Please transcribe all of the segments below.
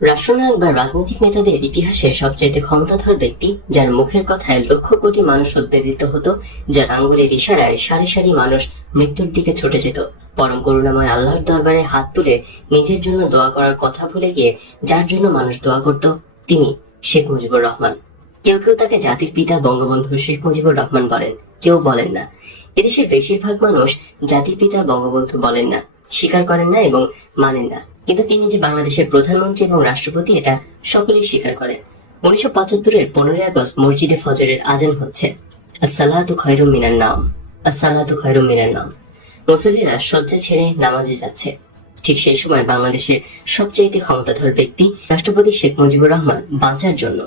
রাষ্ট্রনায়ক বা রাজনৈতিক নেতাদের ইতিহাসে সবচাইতে ক্ষমতাধর ব্যক্তি, যার মুখের কথায় লক্ষ কোটি মানুষ উদ্বেলিত হতো, যার আঙ্গুলের ইশারায় সারি সারি মানুষ মৃত্যুর দিকে ছুটে যেত। পরম করুণাময় আল্লাহর দরবারে হাত তুলে নিজের জন্য দোয়া করার কথা ভুলে গিয়ে যার জন্য মানুষ দোয়া করত, তিনি শেখ মুজিবুর রহমান। কেউ কেউ তাকে জাতির পিতা বঙ্গবন্ধু শেখ মুজিবুর রহমান বলেন, কেউ বলেন না। এদেশের বেশিরভাগ মানুষ জাতির পিতা বঙ্গবন্ধু বলেন না, স্বীকার করেন না এবং মানেন না। কিন্তু তিনি যে বাংলাদেশের প্রধানমন্ত্রী এবং রাষ্ট্রপতি, এটা সকলেই স্বীকার করেন। 1975-এর 15 আগস্ট মসজিদে ফজরের আজান হচ্ছে। আসসালাতু খায়রুম মিনান নাম, আসসালাতু খায়রুম মিনান নাম। মুসল্লিরা শয্যা ছেড়ে নামাজে যাচ্ছে। ঠিক সেই সময় বাংলাদেশের সবচাইতে ক্ষমতাধর ব্যক্তি রাষ্ট্রপতি শেখ মুজিবুর রহমান বাঁচার জন্য,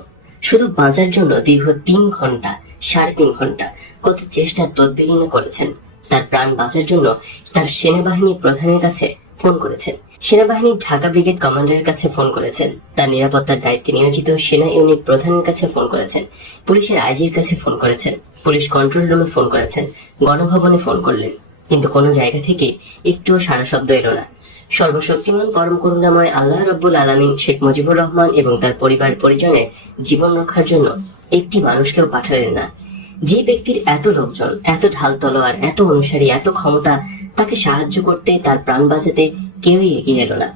শুধু বাঁচার জন্য দীর্ঘ 3 ঘন্টা, 3.5 ঘন্টা কত চেষ্টা তদবির করেছেন। তার প্রাণ বাঁচার জন্য তার সেনাবাহিনীর প্রধানের কাছে ফোন করেছেন, সেনাবাহিনীর ঢাকা ব্রিগেড কমান্ডারের কাছে ফোন করেছেন, তার নিরাপত্তার দায়িত্বে নিয়োজিত সেনা ইউনিট প্রধানের কাছে ফোন করেছেন, পুলিশের আইজির কাছে ফোন করেছেন, পুলিশ কন্ট্রোল রুমে ফোন করেছেন, গণভবনে ফোন করলেন। কিন্তু কোনো জায়গা থেকে একটুও সাড়া শব্দ এলো না। সর্বশক্তিমান পরম করুণাময় আল্লাহ রাব্বুল আলামিন শেখ মুজিবুর রহমান এবং তার পরিবার পরিজনের জীবন রক্ষার জন্য একটি মানুষকেও পাঠালেন না। যে ব্যক্তির এত লোকজন, এত ঢাল তলোয়ার, এত অনুসারী, এত ক্ষমতা, তাকে সাহায্য করতে, তার প্রাণ বাঁচাতে কেউই এগিয়ে এলো না।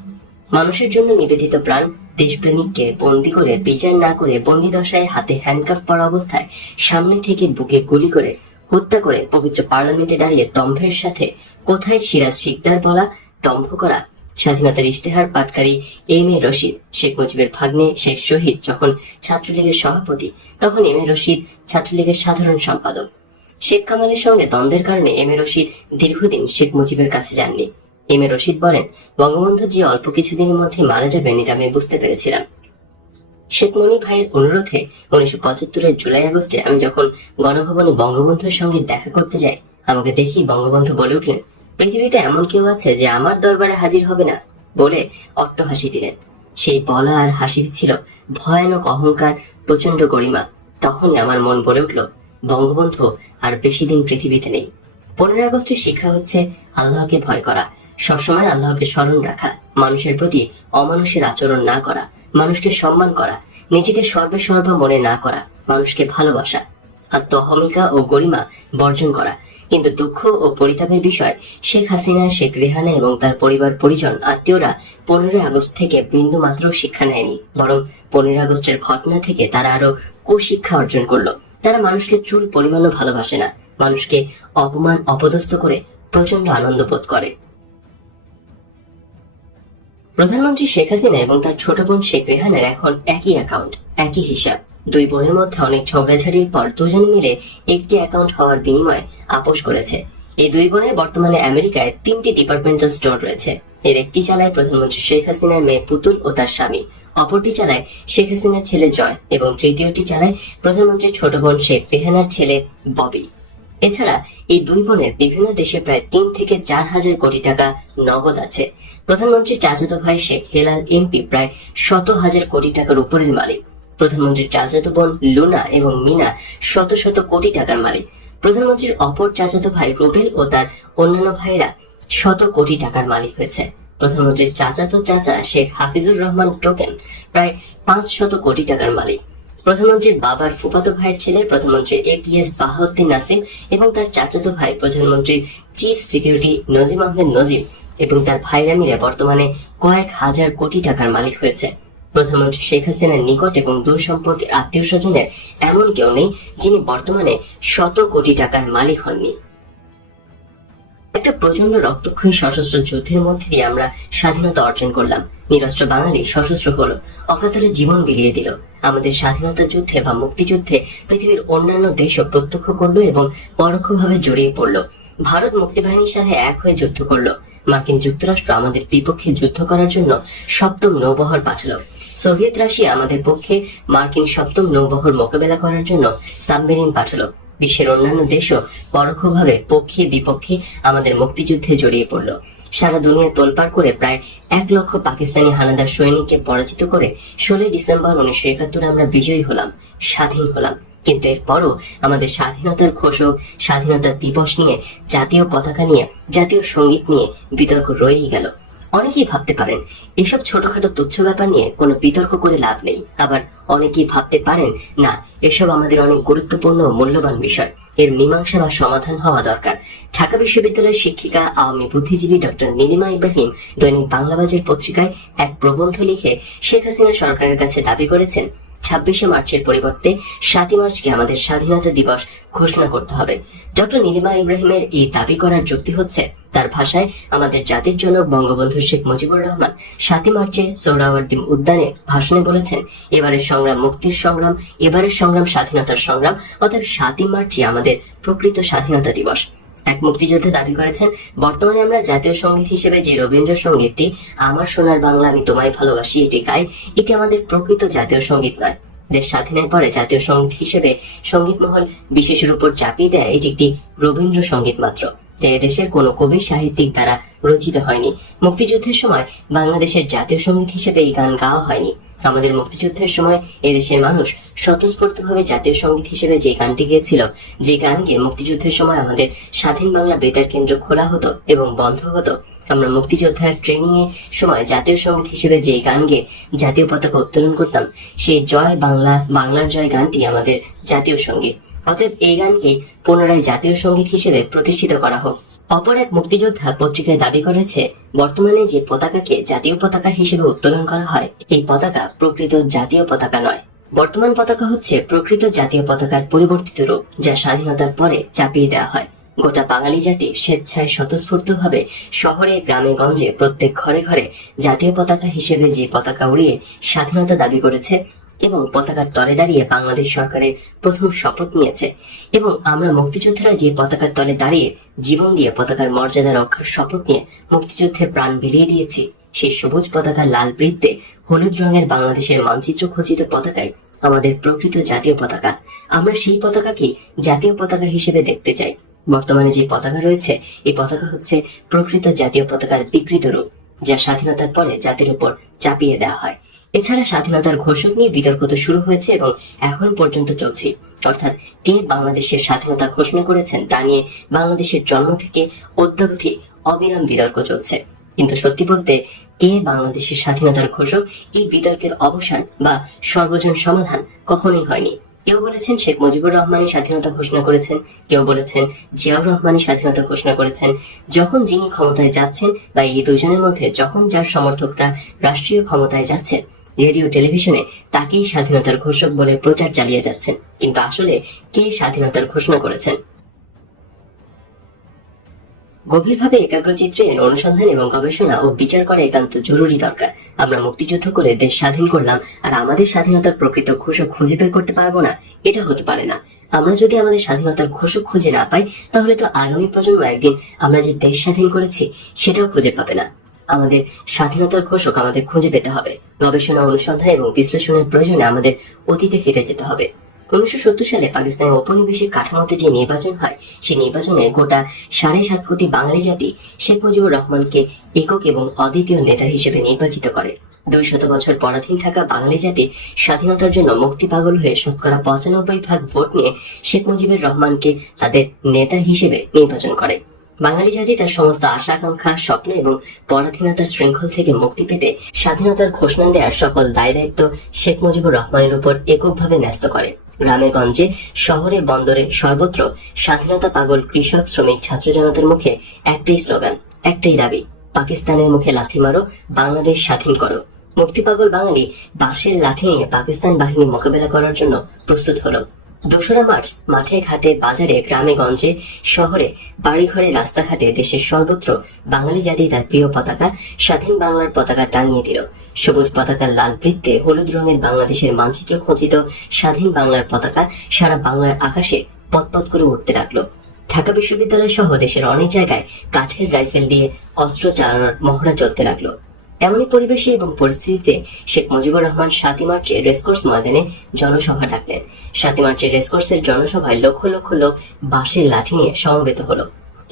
মানুষের জন্য নিবেদিত প্রাণ দেশপ্রেমিককে বন্দি করে, বিচার না করে, বন্দি দশায় হাতে হ্যান্ডকাফ পরা অবস্থায় সামনে থেকে বুকে গুলি করে হত্যা করে পবিত্র পার্লামেন্টে দাঁড়িয়ে দম্ভের সাথে কোথায় সিরাজ শিকদার বলা, দম্ভ করা স্বাধীনতার ইশতেহার পাটকারী এম এ রশিদ, শেখ মুজিবের ভাগ্নে শেখ শহীদ যখন ছাত্রলীগের সভাপতি, তখন এম এ রশিদ ছাত্রলীগের সাধারণ সম্পাদক। শেখ কামালের সঙ্গে দ্বন্দ্বের কারণে এম এ রশিদ দীর্ঘদিন শেখ মুজিবের কাছে যাননি। এম এ রশিদ বলেন, বঙ্গবন্ধু যে অল্প কিছুদিনের মধ্যে মারা যাবেন এটা আমি বুঝতে পেরেছিলাম। শেখ মনি ভাইয়ের অনুরোধে 1975-এর জুলাই আগস্টে আমি যখন গণভবনে বঙ্গবন্ধুর সঙ্গে দেখা করতে যাই, আমাকে দেখি বঙ্গবন্ধু বলে উঠলেন, পৃথিবীতে এমন কেউ আছে যে আমার দরবারে হাজির হবে না, বলে অট্ট হাসি দিলেন। সেই বলা আর হাসি ছিল ভয়ানক অহংকার, প্রচন্ড গরিমা। তখনই আমার মন বলে উঠল, বঙ্গবন্ধু আর বেশি দিন পৃথিবীতে নেই। 15 আগস্টের শিক্ষা হচ্ছে আল্লাহকে ভয় করা, সবসময় আল্লাহকে স্মরণ রাখা, মানুষের প্রতি অমানুষের আচরণ না করা, মানুষকে সম্মান করা, নিজেকে সর্বে সর্বা মনে না করা, মানুষকে ভালোবাসা, আত্মহমিকা ও গরিমা বর্জন করা। কিন্তু দুঃখ ও পরিতাপের বিষয়, শেখ হাসিনা, শেখ রেহানা এবং তার পরিবার পরিজন, আত্মীয়রা 15 আগস্ট থেকে বিন্দু মাত্র শিক্ষা নেয়নি, বরং 15 আগস্টের ঘটনা থেকে তারা আরো কুশিক্ষা অর্জন করলো। তারা মানুষকে চুল পরিমাণও ভালোবাসে না, মানুষকে অপমান অপদস্থ করে প্রচন্ড আনন্দ বোধ করে। প্রধানমন্ত্রী শেখ হাসিনা এবং তার ছোট বোন শেখ রেহানার এখন একই অ্যাকাউন্ট, একই হিসাব। দুই বোনের মধ্যে অনেক ঝগড়াঝাড়ির পর দুজনে মিলে একটি অ্যাকাউন্ট হওয়ার বিনিময়ে আপোষ করেছে। এই দুই বোনের বর্তমানে আমেরিকায় 3টি ডিপার্টমেন্টাল স্টোর রয়েছে। এর একটি চালায় প্রধানমন্ত্রী শেখ হাসিনার মেয়ে পুতুল ও তার স্বামী, অপরটি চালায় শেখ হাসিনার ছেলে জয় এবং তৃতীয়টি চালায় প্রধানমন্ত্রীর ছোট বোন শেখ রেহানার ছেলে ববি। এছাড়া এই দুই বোনের বিভিন্ন দেশে প্রায় 3 থেকে 4 হাজার কোটি টাকা নগদ আছে। প্রধানমন্ত্রীর চাচাতো ভাই শেখ হেলাল এমপি প্রায় 100,000 কোটি টাকার উপরের মালিক। প্রধানমন্ত্রীর চাচাতো বোন লুনা এবং মিনা শত শত কোটি টাকার মালিক। প্রধানমন্ত্রীর অপর চাচাতো ভাই রুবেল ও তার অন্যান্য ভাইরা শত কোটি টাকার মালিক হয়েছে। প্রধানমন্ত্রীর চাচাতো চাচা শেখ হাফিজুর রহমান টোকেন প্রায় 500 কোটি টাকার মালিক। প্রধানমন্ত্রীর বাবার ফুফাতো ভাইয়ের ছেলে প্রধানমন্ত্রী এপিএস বাহাউদ্দিন নাসিম এবং তার চাচাতো ভাই প্রধানমন্ত্রীর চিফ সিকিউরিটি নজিম আহমেদ নজিম এবং তার ভাইরা মিলে বর্তমানে কয়েক হাজার কোটি টাকার মালিক হয়েছে। প্রধানমন্ত্রী শেখ হাসিনার নিকট এবং দূর সম্পর্কের আত্মীয় স্বজনের এমন কেউ নেই যিনি বর্তমানে 100 কোটি টাকার মালিক হননি। একটা প্রচন্ড রক্তক্ষয়ী সশস্ত্র যুদ্ধের মধ্যে দিয়ে আমরা স্বাধীনতা অর্জন করলাম। নিরস্ত্র বাঙালি সশস্ত্র হলো, অকাতরে জীবন বিলিয়ে দিল। আমাদের স্বাধীনতা যুদ্ধে বা মুক্তিযুদ্ধে পৃথিবীর অন্যান্য দেশও প্রত্যক্ষ করলো এবং পরোক্ষভাবে জড়িয়ে পড়লো। ভারত মুক্তিবাহিনীর সাথে এক হয়ে যুদ্ধ করলো। মার্কিন যুক্তরাষ্ট্র আমাদের বিপক্ষে যুদ্ধ করার জন্য 7ম নৌবহর পাঠালো। সোভিয়েত রাশিয়া আমাদের পক্ষে মার্কিন 7ম নৌবহর মোকাবেলা করার জন্য সাবমেরিন পাঠালো। বিশ্বের অন্যান্য দেশও পরোক্ষভাবে পক্ষে বিপক্ষে আমাদের মুক্তিযুদ্ধে জড়িয়ে পড়ল। সারা দুনিয়া তোলপাড় করে প্রায় 1 লক্ষ পাকিস্তানি হানাদার সৈনিককে পরাজিত করে 16 ডিসেম্বর 1971 আমরা বিজয়ী হলাম, স্বাধীন হলাম। কিন্তু এরপরও আমাদের স্বাধীনতার ঘোষক, স্বাধীনতা দিবস নিয়ে, জাতীয় পতাকা নিয়ে, জাতীয় সঙ্গীত নিয়ে বিতর্ক রয়েই গেল। অনেকেই ভাবতে পারেন এসব ছোটখাটো তুচ্ছ ব্যাপার নিয়ে কোনো বিতর্ক করে লাভ নেই, আবার অনেকেই ভাবতে পারেন না, এসব আমাদের অনেক গুরুত্বপূর্ণ ও মূল্যবান বিষয়, এর মীমাংসা বা সমাধান হওয়া দরকার। ঢাকা বিশ্ববিদ্যালয়ের শিক্ষিকা আওয়ামী বুদ্ধিজীবী ডক্টর নীলিমা ইব্রাহিম দৈনিক বাংলাবাজার পত্রিকায় এক প্রবন্ধ লিখে শেখ হাসিনা সরকারের কাছে দাবি করেছেন 26শে মার্চের পরিবর্তে 7ই মার্চকে আমাদের স্বাধীনতা দিবস ঘোষণা করতে হবে। ডক্টর নীলিমা ইব্রাহিমের এই দাবি করার যুক্তি হচ্ছে, তার ভাষায়, আমাদের জাতির জনক বঙ্গবন্ধু শেখ মুজিবুর রহমান 7ই মার্চে সোহরাওয়ার্দী উদ্যানে ভাষণে বলেছেন, এবারের সংগ্রাম মুক্তির সংগ্রাম, এবারের সংগ্রাম স্বাধীনতার সংগ্রাম, অর্থাৎ 7ই মার্চই আমাদের প্রকৃত স্বাধীনতা দিবস। এক মুক্তিযোদ্ধা দাবি করেছেন, বর্তমানে আমরা জাতীয় সঙ্গীত হিসেবে যে রবীন্দ্রসঙ্গীতটি আমার সোনার বাংলা আমি তোমায় ভালোবাসি এটি গাই, এটি আমাদের প্রকৃত জাতীয় সঙ্গীত নয়। দেশ স্বাধীনের পরে জাতীয় সঙ্গীত হিসেবে সঙ্গীত মহল বিশেষের উপর চাপিয়ে দেয় এটি একটি রবীন্দ্রসঙ্গীত মাত্র, যা এদেশের কোনো কবি সাহিত্যিক দ্বারা রচিত হয়নি। মুক্তিযুদ্ধের সময় বাংলাদেশের জাতীয় সঙ্গীত হিসেবে এই গান গাওয়া হয়নি। আমাদের মুক্তিযুদ্ধের সময় এদেশের মানুষ স্বতঃস্ফূর্তভাবে জাতীয় সঙ্গীত হিসেবে যে গানটি গেয়েছিল, যে গান গিয়ে মুক্তিযুদ্ধের সময় আমাদের স্বাধীন বাংলা বেতার কেন্দ্র খোলা হতো এবং বন্ধ হতো। আমরা মুক্তিযোদ্ধার ট্রেনিং এর সময় জাতীয় সঙ্গীত হিসেবে যে গান গেয়ে জাতীয় পতাকা উত্তোলন করতাম, সেই জয় বাংলা, বাংলার জয় গানটি আমাদের জাতীয় সঙ্গীত। অতএব এই গানকে পুনরায় জাতীয় সঙ্গীত হিসেবে প্রতিষ্ঠিত করা হোক। অপর এক মুক্তিযোদ্ধা পত্রিকায় দাবি করেছে, বর্তমানে যে পতাকাকে জাতীয় পতাকা হিসেবে উত্তোলন করা হয়, এই পতাকা প্রকৃত জাতীয় পতাকা নয়। বর্তমান পতাকা হচ্ছে প্রকৃত জাতীয় পতাকার পরিবর্তিত রূপ, যা স্বাধীনতার পরে চাপিয়ে দেওয়া হয়। গোটা বাঙালি জাতি স্বেচ্ছায় স্বতঃস্ফূর্তভাবে শহরে গ্রামে গঞ্জে প্রত্যেক ঘরে ঘরে জাতীয় পতাকা হিসেবে যে পতাকা উড়িয়ে স্বাধীনতা দাবি করেছে এবং পতাকার তলে দাঁড়িয়ে বাংলাদেশ সরকারের প্রথম শপথ নিয়েছে, এবং আমরা মুক্তিযোদ্ধারা যে পতাকার তলে দাঁড়িয়ে জীবন দিয়ে পতাকার মর্যাদা রক্ষার শপথ নিয়ে মুক্তিযুদ্ধে প্রাণ বিলিয়ে দিয়েছি, সেই সবুজ পতাকার লাল বৃত্তে হলুদ রঙের বাংলাদেশের মানচিত্র খচিত পতাকায় আমাদের প্রকৃত জাতীয় পতাকা। আমরা সেই পতাকাকে জাতীয় পতাকা হিসেবে দেখতে চাই। বর্তমানে যে পতাকা রয়েছে, এই পতাকা হচ্ছে প্রকৃত জাতীয় পতাকার বিকৃত রূপ, যা স্বাধীনতার পরে জাতির উপর চাপিয়ে দেওয়া হয়। এছাড়া স্বাধীনতার ঘোষক নিয়ে বিতর্ক তো শুরু হয়েছে এবং এখন পর্যন্ত চলছে, অর্থাৎ কে বাংলাদেশের স্বাধীনতা ঘোষণা করেছেন তা নিয়ে বাংলাদেশের জন্ম থেকে অদ্যাবধি অবিরাম বিতর্ক চলছে। কিন্তু সত্যি বলতে, কে বাংলাদেশের স্বাধীনতার ঘোষক, এই বিতর্কের অবসান বা সর্বজন সমাধান কখনোই হয়নি। কেউ বলেছেন শেখ মুজিবুর রহমানই স্বাধীনতা ঘোষণা করেছেন, কেউ বলেছেন জিয়াউর রহমানই স্বাধীনতা ঘোষণা করেছেন। যখন যিনি ক্ষমতায় যাচ্ছেন বা এই দুজনের মধ্যে যখন যার সমর্থকরা রাষ্ট্রীয় ক্ষমতায় যাচ্ছেন, রেডিও টেলিভিশনে তাকেই স্বাধীনতার ঘোষক বলে প্রচার চালিয়ে যাচ্ছেন। কিন্তু আসলে কে স্বাধীনতার ঘোষণা করেছেন? গভীরভাবে একাগ্রচিত্রে অনুসন্ধান এবং গবেষণা ও বিচার করা একান্ত জরুরি দরকার। আমরা মুক্তিযুদ্ধ করে দেশ স্বাধীন করলাম আর আমাদের স্বাধীনতার প্রকৃত ঘোষক খুঁজে বের করতে পারবো না, এটা হতে পারে না। আমরা যদি আমাদের স্বাধীনতার ঘোষক খুঁজে না পাই, তাহলে তো আগামী প্রজন্ম একদিন আমরা যে দেশ স্বাধীন করেছি সেটাও খুঁজে পাবে না। আমাদের স্বাধীনতার ঘোষক আমাদের খুঁজে পেতে হবে। গবেষণা, অনুসন্ধান এবং বিশ্লেষণের প্রয়োজনে আমাদের অতীতে ফিরে যেতে হবে। 1970 সালে পাকিস্তানের ঔপনিবেশিক কাঠামোতে যে নির্বাচন হয়, সেই নির্বাচনে গোটা 7.5 কোটি বাঙালি জাতি শেখ মুজিবুর রহমানকে একক এবং অদ্বিতীয় নেতা হিসেবে নির্বাচিত করে। 200 বছর পরাধীন থাকা বাঙালি জাতি স্বাধীনতার জন্য মুক্তি পাগল হয়ে শতকরা 95% ভোট নিয়ে শেখ মুজিবুর রহমানকে তাদের নেতা হিসেবে নির্বাচন করে। বাঙালি জাতি তার সমস্ত আশা আকাঙ্ক্ষা, স্বপ্ন এবং পরাধীনতার শৃঙ্খল থেকে মুক্তি পেতে স্বাধীনতার ঘোষণা দেওয়ার সকল দায় দায়িত্ব শেখ মুজিবুর রহমানের উপর এককভাবে ন্যস্ত করে। গ্রামে গঞ্জে, শহরে বন্দরে, সর্বত্র স্বাধীনতা পাগল কৃষক, শ্রমিক, ছাত্র জনতার মুখে একটাই স্লোগান, একটাই দাবি, পাকিস্তানের মুখে লাথি মারো, বাংলাদেশ স্বাধীন করো। মুক্তি পাগল বাঙালি বাঁশের লাঠি নিয়ে পাকিস্তান বাহিনী মোকাবেলা করার জন্য প্রস্তুত হলো। 2রা মার্চ মাঠে ঘাটে, বাজারে, গ্রামে গঞ্জে, শহরে, বাড়িঘরে, রাস্তাঘাটে, দেশের সর্বত্র বাঙালি জাতি তার প্রিয় পতাকা, স্বাধীন বাংলার পতাকা টাঙিয়ে দিল। সবুজ পতাকার লাল বৃত্তে হলুদ রঙের বাংলাদেশের মানচিত্র খচিত স্বাধীন বাংলার পতাকা সারা বাংলার আকাশে পতপত করে উঠতে লাগলো। ঢাকা বিশ্ববিদ্যালয় সহ দেশের অনেক জায়গায় কাঠের রাইফেল দিয়ে অস্ত্র চালানোর মহড়া চলতে লাগলো। এমনই পরিবেশে এবং পরিস্থিতিতে শেখ মুজিবুর রহমান 7ই মার্চে রেসকোর্স ময়দানে জনসভা ডাকলেন। 7ই মার্চে রেসকোর্সের জনসভায় লক্ষ লক্ষ লোক বাঁশের লাঠি নিয়ে সমবেত হলো।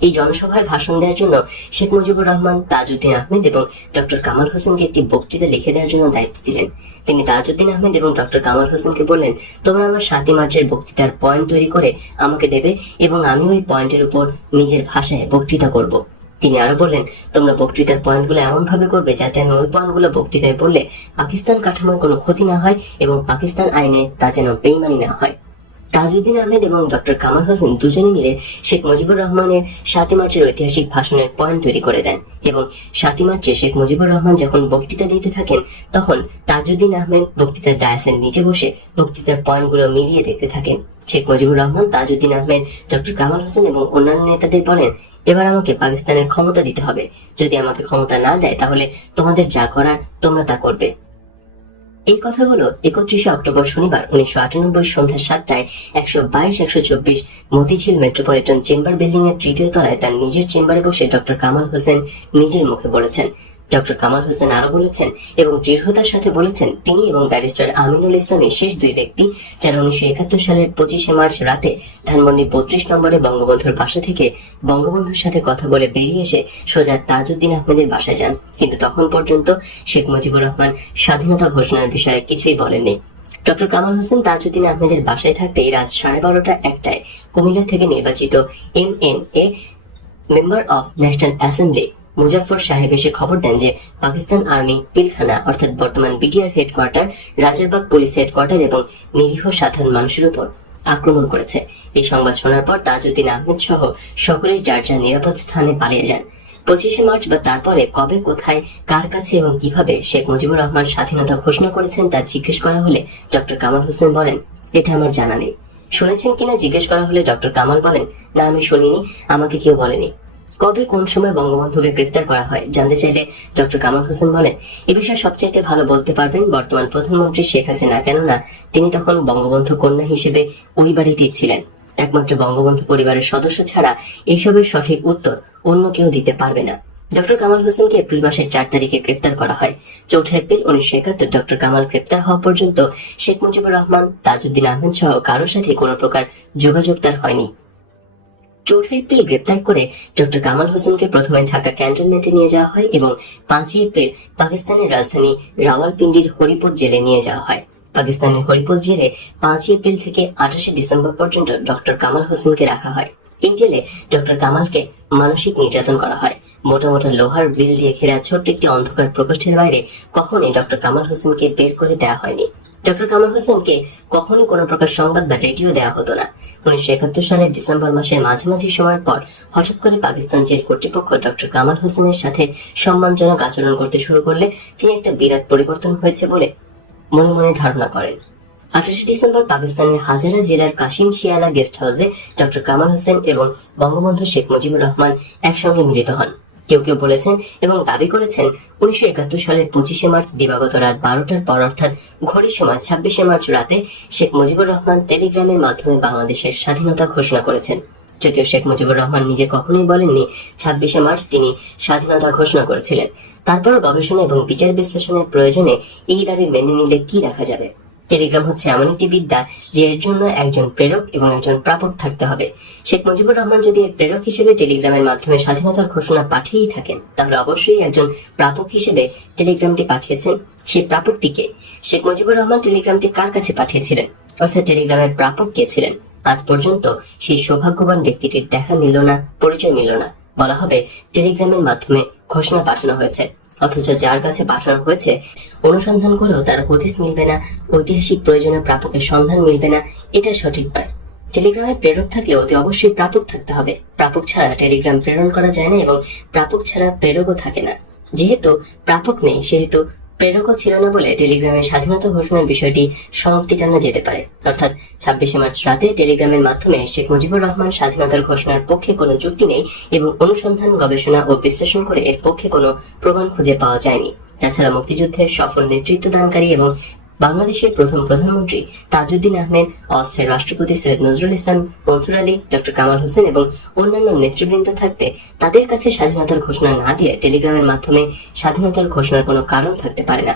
এই জনসভায় ভাষণ দেওয়ার জন্য শেখ মুজিবুর রহমান তাজউদ্দিন আহমেদ এবং ডক্টর কামাল হোসেনকে একটি বক্তৃতা লিখে দেওয়ার জন্য দায়িত্ব দিলেন। তিনি তাজউদ্দিন আহমেদ এবং ডক্টর কামাল হোসেনকে বললেন, তোমরা আমার 7ই মার্চের বক্তৃতার পয়েন্ট তৈরি করে আমাকে দেবে এবং আমি ওই পয়েন্টের উপর নিজের ভাষায় বক্তৃতা করব। তিনি আরো বললেন, তোমরা বক্তৃতার পয়েন্টগুলো এমন ভাবে করবে যাতে আমি ওই পয়েন্টগুলো বক্তৃতায় বললে পাকিস্তান কাঠামোয় কোনো ক্ষতি না হয় এবং পাকিস্তান আইনে তা যেন বেইমানি না হয়। তাজউদ্দিন আহমেদ এবং ডক্টর কামাল হোসেন দুজনে মিলে শেখ মুজিবুর রহমানের 7 মার্চের ঐতিহাসিক ভাষণের পয়েন্ট তৈরি করে দেন এবং 7 মার্চে শেখ মুজিবুর রহমান যখন বক্তৃতা দিতে থাকেন তখন তাজউদ্দিন আহমেদ বক্তৃতার ডায়াসের নিচে বসে বক্তৃতার পয়েন্টগুলো মিলিয়ে দেখতে থাকেন। শেখ মুজিবুর রহমান, তাজউদ্দিন আহমেদ, ডক্টর কামাল হোসেন এবং অন্যান্য নেতাদের বলেন, এবার আমাকে পাকিস্তানের ক্ষমতা দিতে হবে। যদি আমাকে ক্ষমতা না দেয় তাহলে তোমাদের যা করার তোমরা তা করবে। এই কথাগুলো 31 অক্টোবর শনিবার 1998 সন্ধ্যা 7টায় 122-124 মতিঝিল মেট্রোপলিটন চেম্বার বিল্ডিং এর 3য় তলায় তার নিজের চেম্বারে বসে ডক্টর কামাল হোসেন নিজের মুখে বলেছেন। ডক্টর কামাল হোসেন আরো বলেছেন এবং দৃঢ়তার সাথে বলেছেন, তিনি এবং ব্যারিস্টার আমিনুল ইসলামী শেষ দুই ব্যক্তি যারা 1971 সালের 25 মার্চ রাতে ধানমন্ডি 32 নম্বরে বঙ্গবন্ধুর বাসা থেকে বঙ্গবন্ধুর সাথে কথা বলে বেরিয়ে এসে সোজা তাজউদ্দিন আহমেদের বাসায় যান, কিন্তু তখন পর্যন্ত শেখ মুজিবুর রহমান স্বাধীনতা ঘোষণার বিষয়ে কিছুই বলেননি। ডক্টর কামাল হোসেন তাজউদ্দিন আহমেদের বাসায় থাকতেই রাত 12:30-1টায় কুমিল্লা থেকে নির্বাচিত MNA member of national assembly Muzaffar সাহেব এসে খবর দেন যে পাকিস্তান আর্মি পিলখানা অর্থাৎ বর্তমান BTR headquarter, Rajarbagh police headquarter এবং নিরীহ সাধারণ মানুষের উপর আক্রমণ করেছে। এই সংবাদ শোনার পর তাজউদ্দিন আহমেদ সহ সকলেই যার যার নিরাপদ স্থানে পালিয়ে যান। 25 মার্চ বা তারপরে কবে, কোথায়, কার কাছে এবং কিভাবে শেখ মুজিবুর রহমান স্বাধীনতা ঘোষণা করেছেন তা জিজ্ঞেস করা হলে ডক্টর কামাল হোসেন বলেন, এটা আমার জানা নেই। শুনেছেন কিনা জিজ্ঞেস করা হলে ডক্টর কামাল বলেন, না আমি শুনিনি, আমাকে কেউ বলেনি। কবে কোন সময় বঙ্গবন্ধুকে গ্রেফতার করা হয় জানতে চাইলে ডক্টর কামাল হোসেন বলেন, এ বিষয়ে সবচাইতে ভালো বলতে পারবেন বর্তমান প্রধানমন্ত্রী শেখ হাসিনা, কেননা তিনি তখন বঙ্গবন্ধু কন্যা হিসেবে ওই বাড়িতেই ছিলেন। একমাত্র বঙ্গবন্ধু পরিবারের সদস্য ছাড়া এইসবের সঠিক উত্তর অন্য কেউ দিতে পারবে না। ডক্টর কামাল হোসেনকে এপ্রিল মাসের 4 তারিখে গ্রেফতার করা হয়। 4 এপ্রিল 1971 ডক্টর কামাল গ্রেফতার হওয়া পর্যন্ত শেখ মুজিবুর রহমান, তাজউদ্দিন আহমেদ সহ কারোর সাথে কোনো প্রকার যোগাযোগ তার হয়নি। 4 এপ্রিল গ্রেপ্তার করে ডক্টর কামাল হোসেনকে প্রথমে ঢাকা ক্যান্টনমেন্টে নিয়ে যাওয়া হয় এবং 5 এপ্রিল পাকিস্তানের রাজধানী রাওয়ালপিন্ডির হরিপুর জেলে নিয়ে যাওয়া হয়। পাকিস্তানের হরিপুর জেলে 5 এপ্রিল থেকে 28 ডিসেম্বর পর্যন্ত ডক্টর কামাল হোসেনকে রাখা হয়। এই জেলে ডক্টর কামালকে মানসিক নির্যাতন করা হয়। মোটা মোটা লোহার গ্রিল দিয়ে ঘেরা ছোট্ট একটি অন্ধকার প্রকোষ্ঠের বাইরে কখনোই ডক্টর কামাল হোসেনকে বের করে দেওয়া হয়নি। ডক্টর কামাল হোসেনকে কখনোই কোনো প্রকার সংবাদ বা রেডিও দেওয়া হতো না। 1971 সালের ডিসেম্বর মাসের মাঝামাঝি সময়ের পর হঠাৎ করে পাকিস্তান জেল কর্তৃপক্ষ ডক্টর কামাল হোসেনের সাথে সম্মানজনক আচরণ করতে শুরু করলে তিনি একটা বিরাট পরিবর্তন হয়েছে বলে মনে মনে ধারণা করেন। 28 ডিসেম্বর পাকিস্তানের হাজারা জেলার কাশিম শিয়ালা গেস্ট হাউসে ডক্টর কামাল হোসেন এবং বঙ্গবন্ধু শেখ মুজিবুর রহমান একসঙ্গে মিলিত হন। কেউ কেউ বলেছেন এবং দাবি করেছেন 1971 সালের 25 মার্চ দিবাগত রাত 12টার পর অর্থাৎ ঘড়ির সময় 26 মার্চ রাতে শেখ মুজিবুর রহমান টেলিগ্রামের মাধ্যমে বাংলাদেশের স্বাধীনতা ঘোষণা করেছেন। যদিও শেখ মুজিবুর রহমান নিজে কখনোই বলেননি 26 মার্চ তিনি স্বাধীনতা ঘোষণা করেছিলেন। তারপর গবেষণা এবং বিচার বিশ্লেষণের প্রয়োজনে এই দাবি মেনে নিলে কি দেখা যাবে? টেলিগ্রাম হচ্ছে এমন একটি বিদ্যা যে এর জন্য একজন প্রেরক এবং একজন প্রাপক থাকতে হবে। শেখ মুজিবুর রহমান যদি এর প্রেরক হিসেবে টেলিগ্রামের মাধ্যমে স্বাধীনতার ঘোষণা পাঠিয়েই থাকেন, তাহলে অবশ্যই একজন প্রাপক হিসেবে টেলিগ্রামটি পাঠিয়েছেন। সেই প্রাপকটিকে শেখ মুজিবুর রহমান টেলিগ্রামটি কার কাছে পাঠিয়েছিলেন, অর্থাৎ টেলিগ্রামের প্রাপক কে ছিলেন? আজ পর্যন্ত সেই সৌভাগ্যবান ব্যক্তিটির দেখা মিলল না, পরিচয় মিলল না। বলা হবে টেলিগ্রামের মাধ্যমে ঘোষণা পাঠানো হয়েছে, অথচ যার কাছে পাঠানো হয়েছে অনুসন্ধান করেও তার হদিস মিলবে না, ঐতিহাসিক প্রয়োজনীয় প্রাপকের সন্ধান মিলবে না। এটা সঠিক নয়। টেলিগ্রামের প্রেরক থাকলে অতি অবশ্যই প্রাপক থাকতে হবে। প্রাপক ছাড়া টেলিগ্রাম প্রেরণ করা যায় না এবং প্রাপক ছাড়া প্রেরকও থাকে না। যেহেতু প্রাপক নেই সেহেতু প্রেরকও ছিল না বলে টেলিগ্রামের স্বাধীনতা ঘোষণার বিষয়টি সমাপ্তি টানা যেতে পারে। অর্থাৎ 26 মার্চ রাতে টেলিগ্রামের মাধ্যমে শেখ মুজিবুর রহমান স্বাধীনতার ঘোষণার পক্ষে কোনো যুক্তি নেই এবং অনুসন্ধান, গবেষণা ও বিশ্লেষণ করে এর পক্ষে কোনো প্রমাণ খুঁজে পাওয়া যায়নি। তাছাড়া মুক্তিযুদ্ধের সফল নেতৃত্ব দানকারী এবং বাংলাদেশের প্রথম প্রধানমন্ত্রী তাজউদ্দিন আহমেদ, অস্থায়ী রাষ্ট্রপতি সৈয়দ নজরুল ইসলাম, মনসুর আলী, ডক্টর কামাল হোসেন এবং অন্যান্য নেতৃবৃন্দ থাকতে তাদের কাছে স্বাধীনতার ঘোষণা না দিয়ে টেলিগ্রামের মাধ্যমে স্বাধীনতার ঘোষণার কোনো কারণ থাকতে পারে না।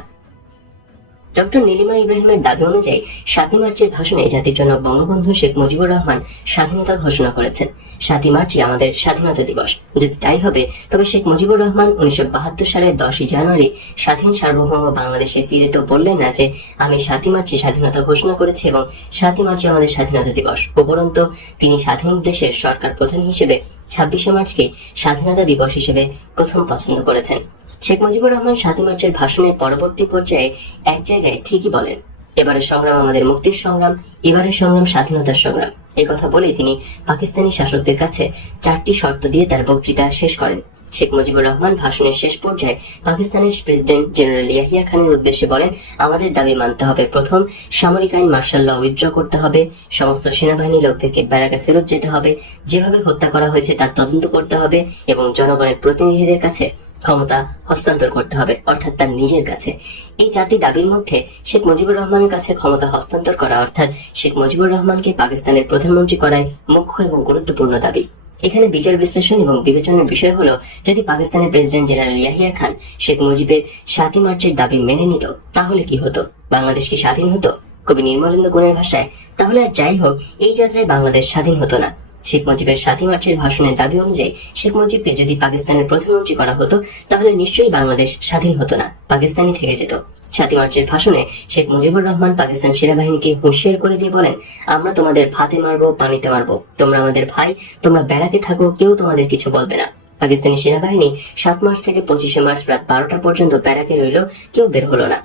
ডক্টর নীলিমা ইব্রাহিমের দাবি অনুযায়ী ৭ই মার্চের ভাষণে জাতির জনক বঙ্গবন্ধু শেখ মুজিবুর রহমান স্বাধীনতা ঘোষণা করেছেন। ৭ই মার্চই আমাদের স্বাধীনতা দিবস। যদি তাই হবে তবে শেখ মুজিবুর রহমান ১৯৭২ সালের ১০ই জানুয়ারি স্বাধীন সার্বভৌম বাংলাদেশে ফিরে তো বললেন না যে আমি ৭ই মার্চে স্বাধীনতা ঘোষণা করেছি এবং ৭ই মার্চে আমাদের স্বাধীনতা দিবস। উপরন্তু তিনি স্বাধীন দেশের সরকার প্রধান হিসেবে ২৬শে মার্চকে স্বাধীনতা দিবস হিসেবে প্রথম পছন্দ করেছেন। শেখ মুজিবুর রহমান ৭ই মার্চের ভাষণের পরবর্তী পর্যায়ে এক জায়গায় ঠিকই বলেন, এবারের সংগ্রাম আমাদের মুক্তির সংগ্রাম, এবারের সংগ্রাম স্বাধীনতার সংগ্রাম। এই কথা বলে তিনি পাকিস্তানি শাসকদের কাছে 4টি শর্ত দিয়ে তার বক্তৃতা শেষ করেন। শেখ মুজিবুর রহমান ভাষণের শেষ পর্যায়ে পাকিস্তানের প্রেসিডেন্ট জেনারেল ইয়াহিয়া খানের উদ্দেশ্যে বলেন, আমাদের দাবি মানতে হবে। প্রথম, সামরিক আইন মার্শাল ল উইথড্র করতে হবে। সমস্ত সেনাবাহিনী লোকদেরকে ব্যারাকে ফেরত যেতে হবে। যেভাবে হত্যা করা হয়েছে তার তদন্ত করতে হবে এবং জনগণের প্রতিনিধিদের কাছে ক্ষমতা হস্তান্তর করতে হবে, অর্থাৎ তার নিজের কাছে। এই 4টি দাবির মধ্যে শেখ মুজিবুর রহমানের কাছে ক্ষমতা হস্তান্তর করা অর্থাৎ শেখ মুজিবুর রহমানকে পাকিস্তানের প্রধানমন্ত্রী করাই মুখ্য এবং গুরুত্বপূর্ণ দাবি। এখানে বিচার বিশ্লেষণ এবং বিবেচনার বিষয় হলো, যদি পাকিস্তানের প্রেসিডেন্ট জেনারেল ইয়াহিয়া খান শেখ মুজিবের ৭ই মার্চের দাবি মেনে নিত তাহলে কি হতো? বাংলাদেশ কি স্বাধীন হতো? কবি নির্মলেন্দু গুণের ভাষায়, তাহলে আর যাই হোক এই যাত্রায় বাংলাদেশ স্বাধীন হতো না। শেখ মুজিবের ৭ই মার্চের ভাষণের দাবি অনুযায়ী শেখ মুজিবকে যদি পাকিস্তানের প্রধানমন্ত্রী করা হতো তাহলে নিশ্চয়ই বাংলাদেশ স্বাধীন হতো না, পাকিস্তানি থেকে যেত। ৭ই মার্চের ভাষণে শেখ মুজিবুর রহমান পাকিস্তান সেনাবাহিনীকে হুঁশিয়ার করে দিয়ে বলেন, আমরা তোমাদের ভাতে মারবো, পানিতে মারবো, তোমরা আমাদের ভাই, তোমরা ব্যারাকে থাকো, কেউ তোমাদের কিছু বলবে না। পাকিস্তানি সেনাবাহিনী ৭ মার্চ থেকে ২৫শে মার্চ রাত ১২টা পর্যন্ত ব্যারাকে রইল, কেউ বের হলো না।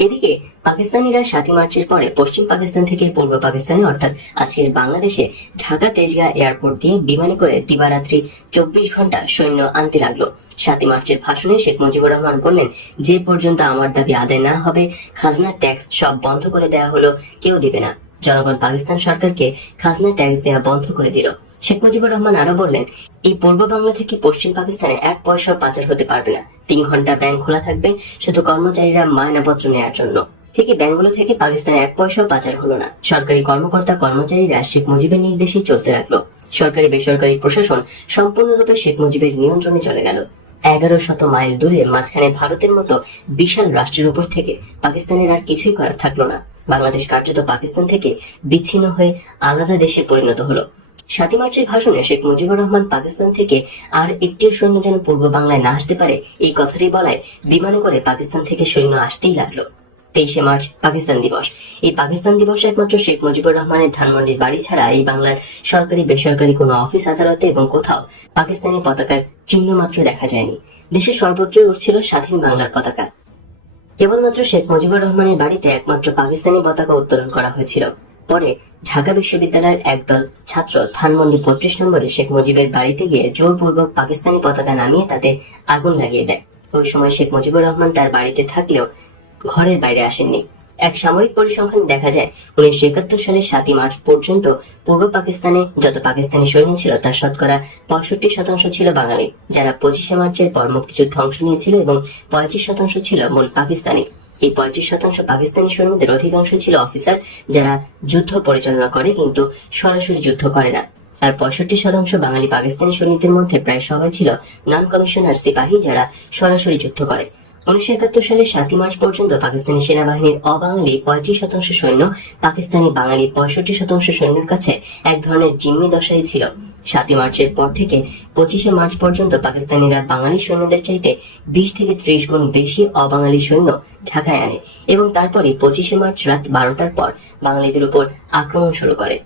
এদিকে পাকিস্তানিরা ৭ই মার্চের পরে পশ্চিম পাকিস্তান থেকে পূর্ব পাকিস্তানে অর্থাৎ আজকের বাংলাদেশে ঢাকা তেজগাঁ এয়ারপোর্ট দিয়ে বিমানে করে দিবারাত্রি ২৪ ঘন্টা সৈন্য আনতে লাগলো। ৭ই মার্চের ভাষণে শেখ মুজিবুর রহমান বললেন, যে পর্যন্ত আমার দাবি আদায় না হবে, খাজনা ট্যাক্স সব বন্ধ করে দেওয়া হলো, কেউ দিবে না। জনগণ পাকিস্তান সরকারকে খাজনা ট্যাক্স দেওয়া বন্ধ করে দিল। শেখ মুজিবুর রহমান আরো বললেন, এই পূর্ব বাংলা থেকে পশ্চিম পাকিস্তানে ১ পয়সাও পাচার হতে পারবে না। ৩ ঘন্টা ব্যাংক খোলা থাকবে, শুধু কর্মচারীরা মায়নাপত্র নেওয়ার জন্য। ঠিকই ব্যাংকগুলো থেকে পাকিস্তানে ১ পয়সাও পাচার হলো না। সরকারি কর্মকর্তা কর্মচারীরা শেখ মুজিবের নির্দেশেই চলতে লাগলো। সরকারি বেসরকারি প্রশাসন সম্পূর্ণরূপে শেখ মুজিবের নিয়ন্ত্রণে চলে গেল। ১১শত মাইল দূরে মাঝখানে ভারতের মতো বিশাল রাষ্ট্রের উপর থেকে পাকিস্তানের আর কিছুই করার থাকলো না। বাংলাদেশ কার্যত পাকিস্তান থেকে বিচ্ছিন্ন হয়ে আলাদা দেশে পরিণত হলো। ৭ই মার্চের ভাষণে শেখ মুজিবুর রহমান পাকিস্তান থেকে আর একটিও সৈন্য যেন পূর্ব বাংলায় না আসতে পারে এই কথাটি বলায় বিমানে করে পাকিস্তান থেকে সৈন্য আসতেই লাগলো। ২৩শে মার্চ পাকিস্তান দিবস। এই পাকিস্তান দিবসে একমাত্র শেখ মুজিবুর রহমানের ধানমন্ডির বাড়ি ছাড়া এই বাংলার সরকারি বেসরকারি কোনো অফিস আদালতে এবং কোথাও পাকিস্তানি পতাকার চিহ্ন মাত্র দেখা যায়নি। দেশের সর্বত্রই উঠছিল স্বাধীন বাংলার পতাকা। কেবলমাত্র শেখ মুজিবুর রহমানের বাড়িতে একমাত্র পাকিস্তানি পতাকা উত্তোলন করা হয়েছিল। পরে ঢাকা বিশ্ববিদ্যালয়ের একদল ছাত্র ধানমন্ডি ৩৫ নম্বরে শেখ মুজিবের বাড়িতে গিয়ে জোরপূর্বক পাকিস্তানি পতাকা নামিয়ে তাতে আগুন লাগিয়ে দেয়। ওই সময় শেখ মুজিবুর রহমান তার বাড়িতে থাকলেও ঘরের বাইরে আসেননি। এক সামরিক পরিসংখ্যানে দেখা যায় ১৯৭১ সালের ৭ই মার্চ পর্যন্ত পূর্ব পাকিস্তানে যত পাকিস্তানি সৈন্য ছিল তার শতকরা ৬৫% ছিল বাঙালি, যারা ২৫শে মার্চের পর মুক্তিযুদ্ধে অংশ নিয়েছিল এবং ৩৫% ছিল মূল পাকিস্তানি। এই ৩৫% পাকিস্তানি সৈন্যদের অধিকাংশ ছিল অফিসার, যারা যুদ্ধ পরিচালনা করে কিন্তু সরাসরি যুদ্ধ করে না। আর ৬৫% বাঙালি পাকিস্তানি সৈনিকদের মধ্যে প্রায় সবাই ছিল নন কমিশনার সিপাহী, যারা সরাসরি যুদ্ধ করে। ১৯৭১ সালের ৭ই মার্চ পর্যন্ত পাকিস্তানি সেনাবাহিনীর অবাঙালি ৩৫% সৈন্য পাকিস্তানি বাঙালি ৬৫% সৈন্যের কাছে এক ধরনের জিম্মি দশাই ছিল। ৭ই মার্চের পর থেকে ২৫শে মার্চ পর্যন্ত পাকিস্তানিরা বাঙালি সৈন্যদের চাইতে ২০ থেকে ৩০ গুণ বেশি অবাঙালি সৈন্য ঢাকায় আনে এবং তারপরে ২৫শে মার্চ রাত ১২টার পর বাঙালিদের উপর আক্রমণ শুরু করে।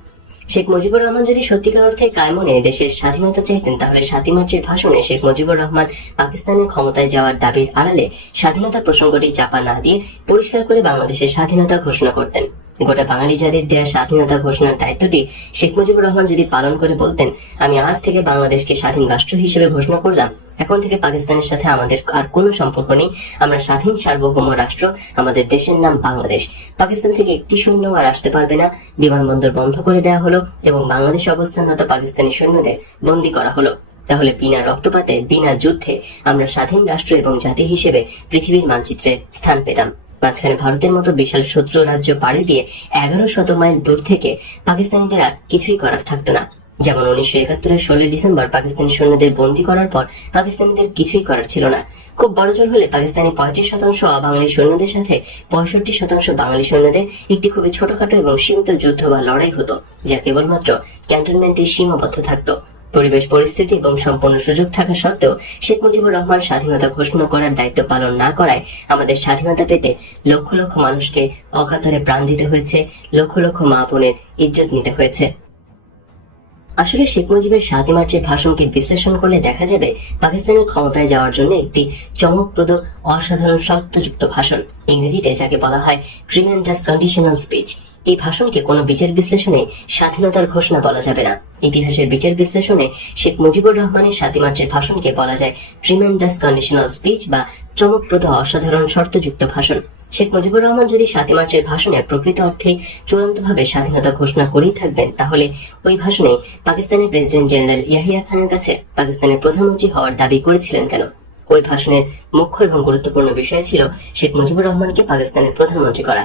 শেখ মুজিবুর রহমান যদি সত্যিকার অর্থে কায়মনে দেশের স্বাধীনতা চাইতেন তাহলে ৭ই মার্চের ভাষণে শেখ মুজিবুর রহমান পাকিস্তানের ক্ষমতায় যাওয়ার দাবির আড়ালে স্বাধীনতা প্রসঙ্গটি চাপা না দিয়ে পরিষ্কার করে বাংলাদেশের স্বাধীনতা ঘোষণা করতেন। গোটা বাঙালি জাতির দেয়া স্বাধীনতা ঘোষণার দায়িত্বটি শেখ মুজিবুর রহমান যদি পালন করে বলতেন, আমি আজ থেকে বাংলাদেশকে স্বাধীন রাষ্ট্র হিসেবে ঘোষণা করলাম, এখন থেকে পাকিস্তানের সাথে আমাদের আর কোনো সম্পর্ক নেই, আমরা স্বাধীন সার্বভৌম রাষ্ট্র, আমাদের দেশের নাম বাংলাদেশ, পাকিস্তান থেকে একটি সৈন্য আর আসতে পারবে না, বিমানবন্দর বন্ধ করে দেওয়া হলো এবং বাংলাদেশে অবস্থানরত পাকিস্তানি সৈন্যদের বন্দী করা হলো, তাহলে বিনা রক্তপাতে বিনা যুদ্ধে আমরা স্বাধীন রাষ্ট্র এবং জাতি হিসেবে পৃথিবীর মানচিত্রে স্থান পেতাম। মাঝখানে ভারতের মতো বিশাল শত্রু রাজ্য পাড়ি দিয়ে ১১শত মাইল দূর থেকে পাকিস্তানিদের আর কিছুই করার থাকতো না। যেমন 1971-এর 16 ডিসেম্বর পাকিস্তানি সৈন্যদের বন্দী করার পর পাকিস্তানিদের কিছুই করার ছিল না। খুব বড়জোর হলে পাকিস্তানি 35% অবাঙালি সৈন্যদের সাথে 65% বাঙালি সৈন্যদের একটি খুবই ছোটখাটো এবং সীমিত যুদ্ধ বা লড়াই হতো, যা কেবলমাত্র ক্যান্টনমেন্টে সীমাবদ্ধ থাকত। পরিবেশ পরিস্থিতি এবং সম্পূর্ণ সুযোগ থাকা সত্ত্বেও শেখ মুজিবুর রহমান স্বাধীনতা ঘোষণা করার দায়িত্ব পালন না করায় আমাদের স্বাধীনতা পেতে লক্ষ লক্ষ মানুষকে অকাতরে প্রাণ দিতে হয়েছে, লক্ষ লক্ষ মা বোনের ইজ্জত নিতে হয়েছে। আসলে শেখ মুজিবের 7 মার্চের ভাষণকে বিশ্লেষণ করলে দেখা যাবে পাকিস্তানের ক্ষমতায় যাওয়ার জন্য একটি চমকপ্রদ অসাধারণ শর্তযুক্ত ভাষণ, ইংরেজিতে যাকে বলা হয় ট্রিমেন্ডাস কন্ডিশনাল স্পিচ। এই ভাষণকে কোনো বিচার বিশ্লেষণে স্বাধীনতার ঘোষণা বলা যাবে না। ইতিহাসের বিচার বিশ্লেষণে শেখ মুজিবুর রহমানের 7 মার্চের ভাষণকে বলা যায় ট্রিমেন্ডাস কন্ডিশনাল স্পিচ বা চমকপ্রদ অসাধারণ শর্তযুক্ত ভাষণ। শেখ মুজিবুর রহমান যদি 7 মার্চের ভাষণে প্রকৃত অর্থে চূড়ান্তভাবে স্বাধীনতা ঘোষণা করেই থাকবেন, তাহলে ওই ভাষণে পাকিস্তানের প্রেসিডেন্ট জেনারেল ইয়াহিয়া খানের কাছে পাকিস্তানের প্রধানমন্ত্রী হওয়ার দাবি করেছিলেন কেন? ওই ভাষণের মুখ্য এবং গুরুত্বপূর্ণ বিষয় ছিল শেখ মুজিবুর রহমানকে পাকিস্তানের প্রধানমন্ত্রী করা।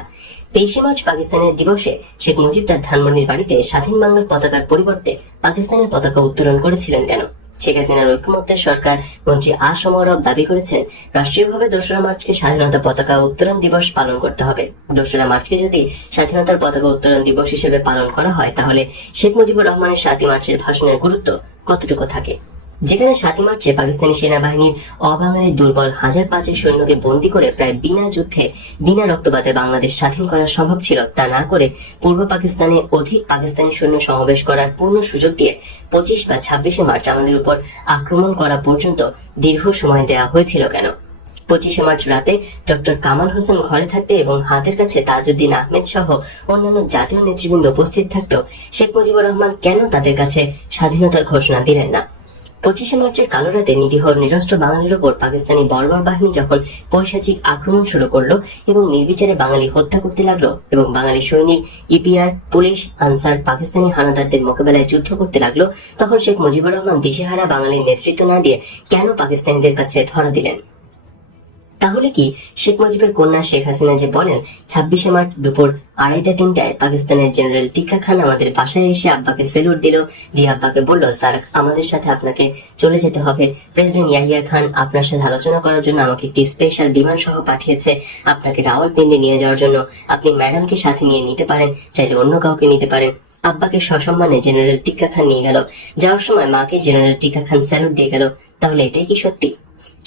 23 মার্চ পাকিস্তানের দিবসে শেখ মুজিব তার ধানমন্ডির বাড়িতে স্বাধীন বাংলার পতাকার পরিবর্তে পাকিস্তানের পতাকা উত্তোলন করেছিলেন কেন? শেখ হাসিনার ঐক্যমত্যের সরকার মন্ত্রী সমরব দাবি করেছেন রাষ্ট্রীয়ভাবে 2রা মার্চকে স্বাধীনতা পতাকা উত্তোলন দিবস পালন করতে হবে। 2রা মার্চকে যদি স্বাধীনতার পতাকা উত্তোলন দিবস হিসেবে পালন করা হয়, তাহলে শেখ মুজিবুর রহমানের 7 মার্চের ভাষণের গুরুত্ব কতটুকু থাকে? যেখানে 7 মার্চে পাকিস্তানি সেনাবাহিনীর অবাঙালি দুর্বল 1005 সৈন্যকে বন্দী করে প্রায় বিনা যুদ্ধে বিনা রক্তপাতে বাংলাদেশ স্বাধীন করা সম্ভব ছিল, তা না করে পূর্ব পাকিস্তানে অধিক পাকিস্তানি সৈন্য সমাবেশ করার পূর্ণ সুযোগ দিয়ে 25 বা 26 মার্চ আমাদের উপর আক্রমণ করা পর্যন্ত দীর্ঘ সময় দেওয়া হয়েছিল কেন? 25 মার্চ রাতে ডক্টর কামাল হোসেন ঘরে থাকতে এবং হাতের কাছে তাজউদ্দিন আহমেদ সহ অন্যান্য জাতীয় নেতৃবৃন্দ উপস্থিত থাকতেও শেখ মুজিবুর রহমান কেন তাদের কাছে স্বাধীনতার ঘোষণা দিলেন না? 25 মার্চের কালো রাতে নিরীহ নিরস্ত্র বাঙালির ওপর পাকিস্তানি বর্বর বাহিনী যখন পৈশাচিক আক্রমণ শুরু করলো এবং নির্বিচারে বাঙালি হত্যা করতে লাগলো এবং বাঙালি সৈনিক, ইপিআর, পুলিশ, আনসার পাকিস্তানি হানাদারদের মোকাবেলায় যুদ্ধ করতে লাগলো, তখন শেখ মুজিবুর রহমান দিশেহারা বাঙালির নেতৃত্ব না দিয়ে কেন পাকিস্তানিদের কাছে ধরা দিলেন? তাহলে কি শেখ মুজিবের কন্যা শেখ হাসিনা যে বলেন 26 মার্চ দুপুর 2:30-3টায় পাকিস্তানের জেনারেল টিক্কা খান আমাদের বাসায় এসে আব্বাকে সেলুট দিল, দিয়ে আব্বাকে বলল, স্যার আমাদের সাথে আপনাকে চলে যেতে হবে, প্রেসিডেন্ট ইয়াহিয়া খান আপনার সাথে আলোচনা করার জন্য আমাকে একটি স্পেশাল বিমান সহ পাঠিয়েছে আপনাকে রাওয়ালপিন্ডি নিয়ে যাওয়ার জন্য, আপনি ম্যাডামকে সাথে নিয়ে নিতে পারেন, চাইলে অন্য কাউকে নিতে পারেন। আব্বাকে সসম্মানে জেনারেল টিক্কা খান নিয়ে গেল, যাওয়ার সময় মাকে জেনারেল টিক্কা খান স্যালুট দিয়ে গেল। তাহলে এটাই কি সত্যি?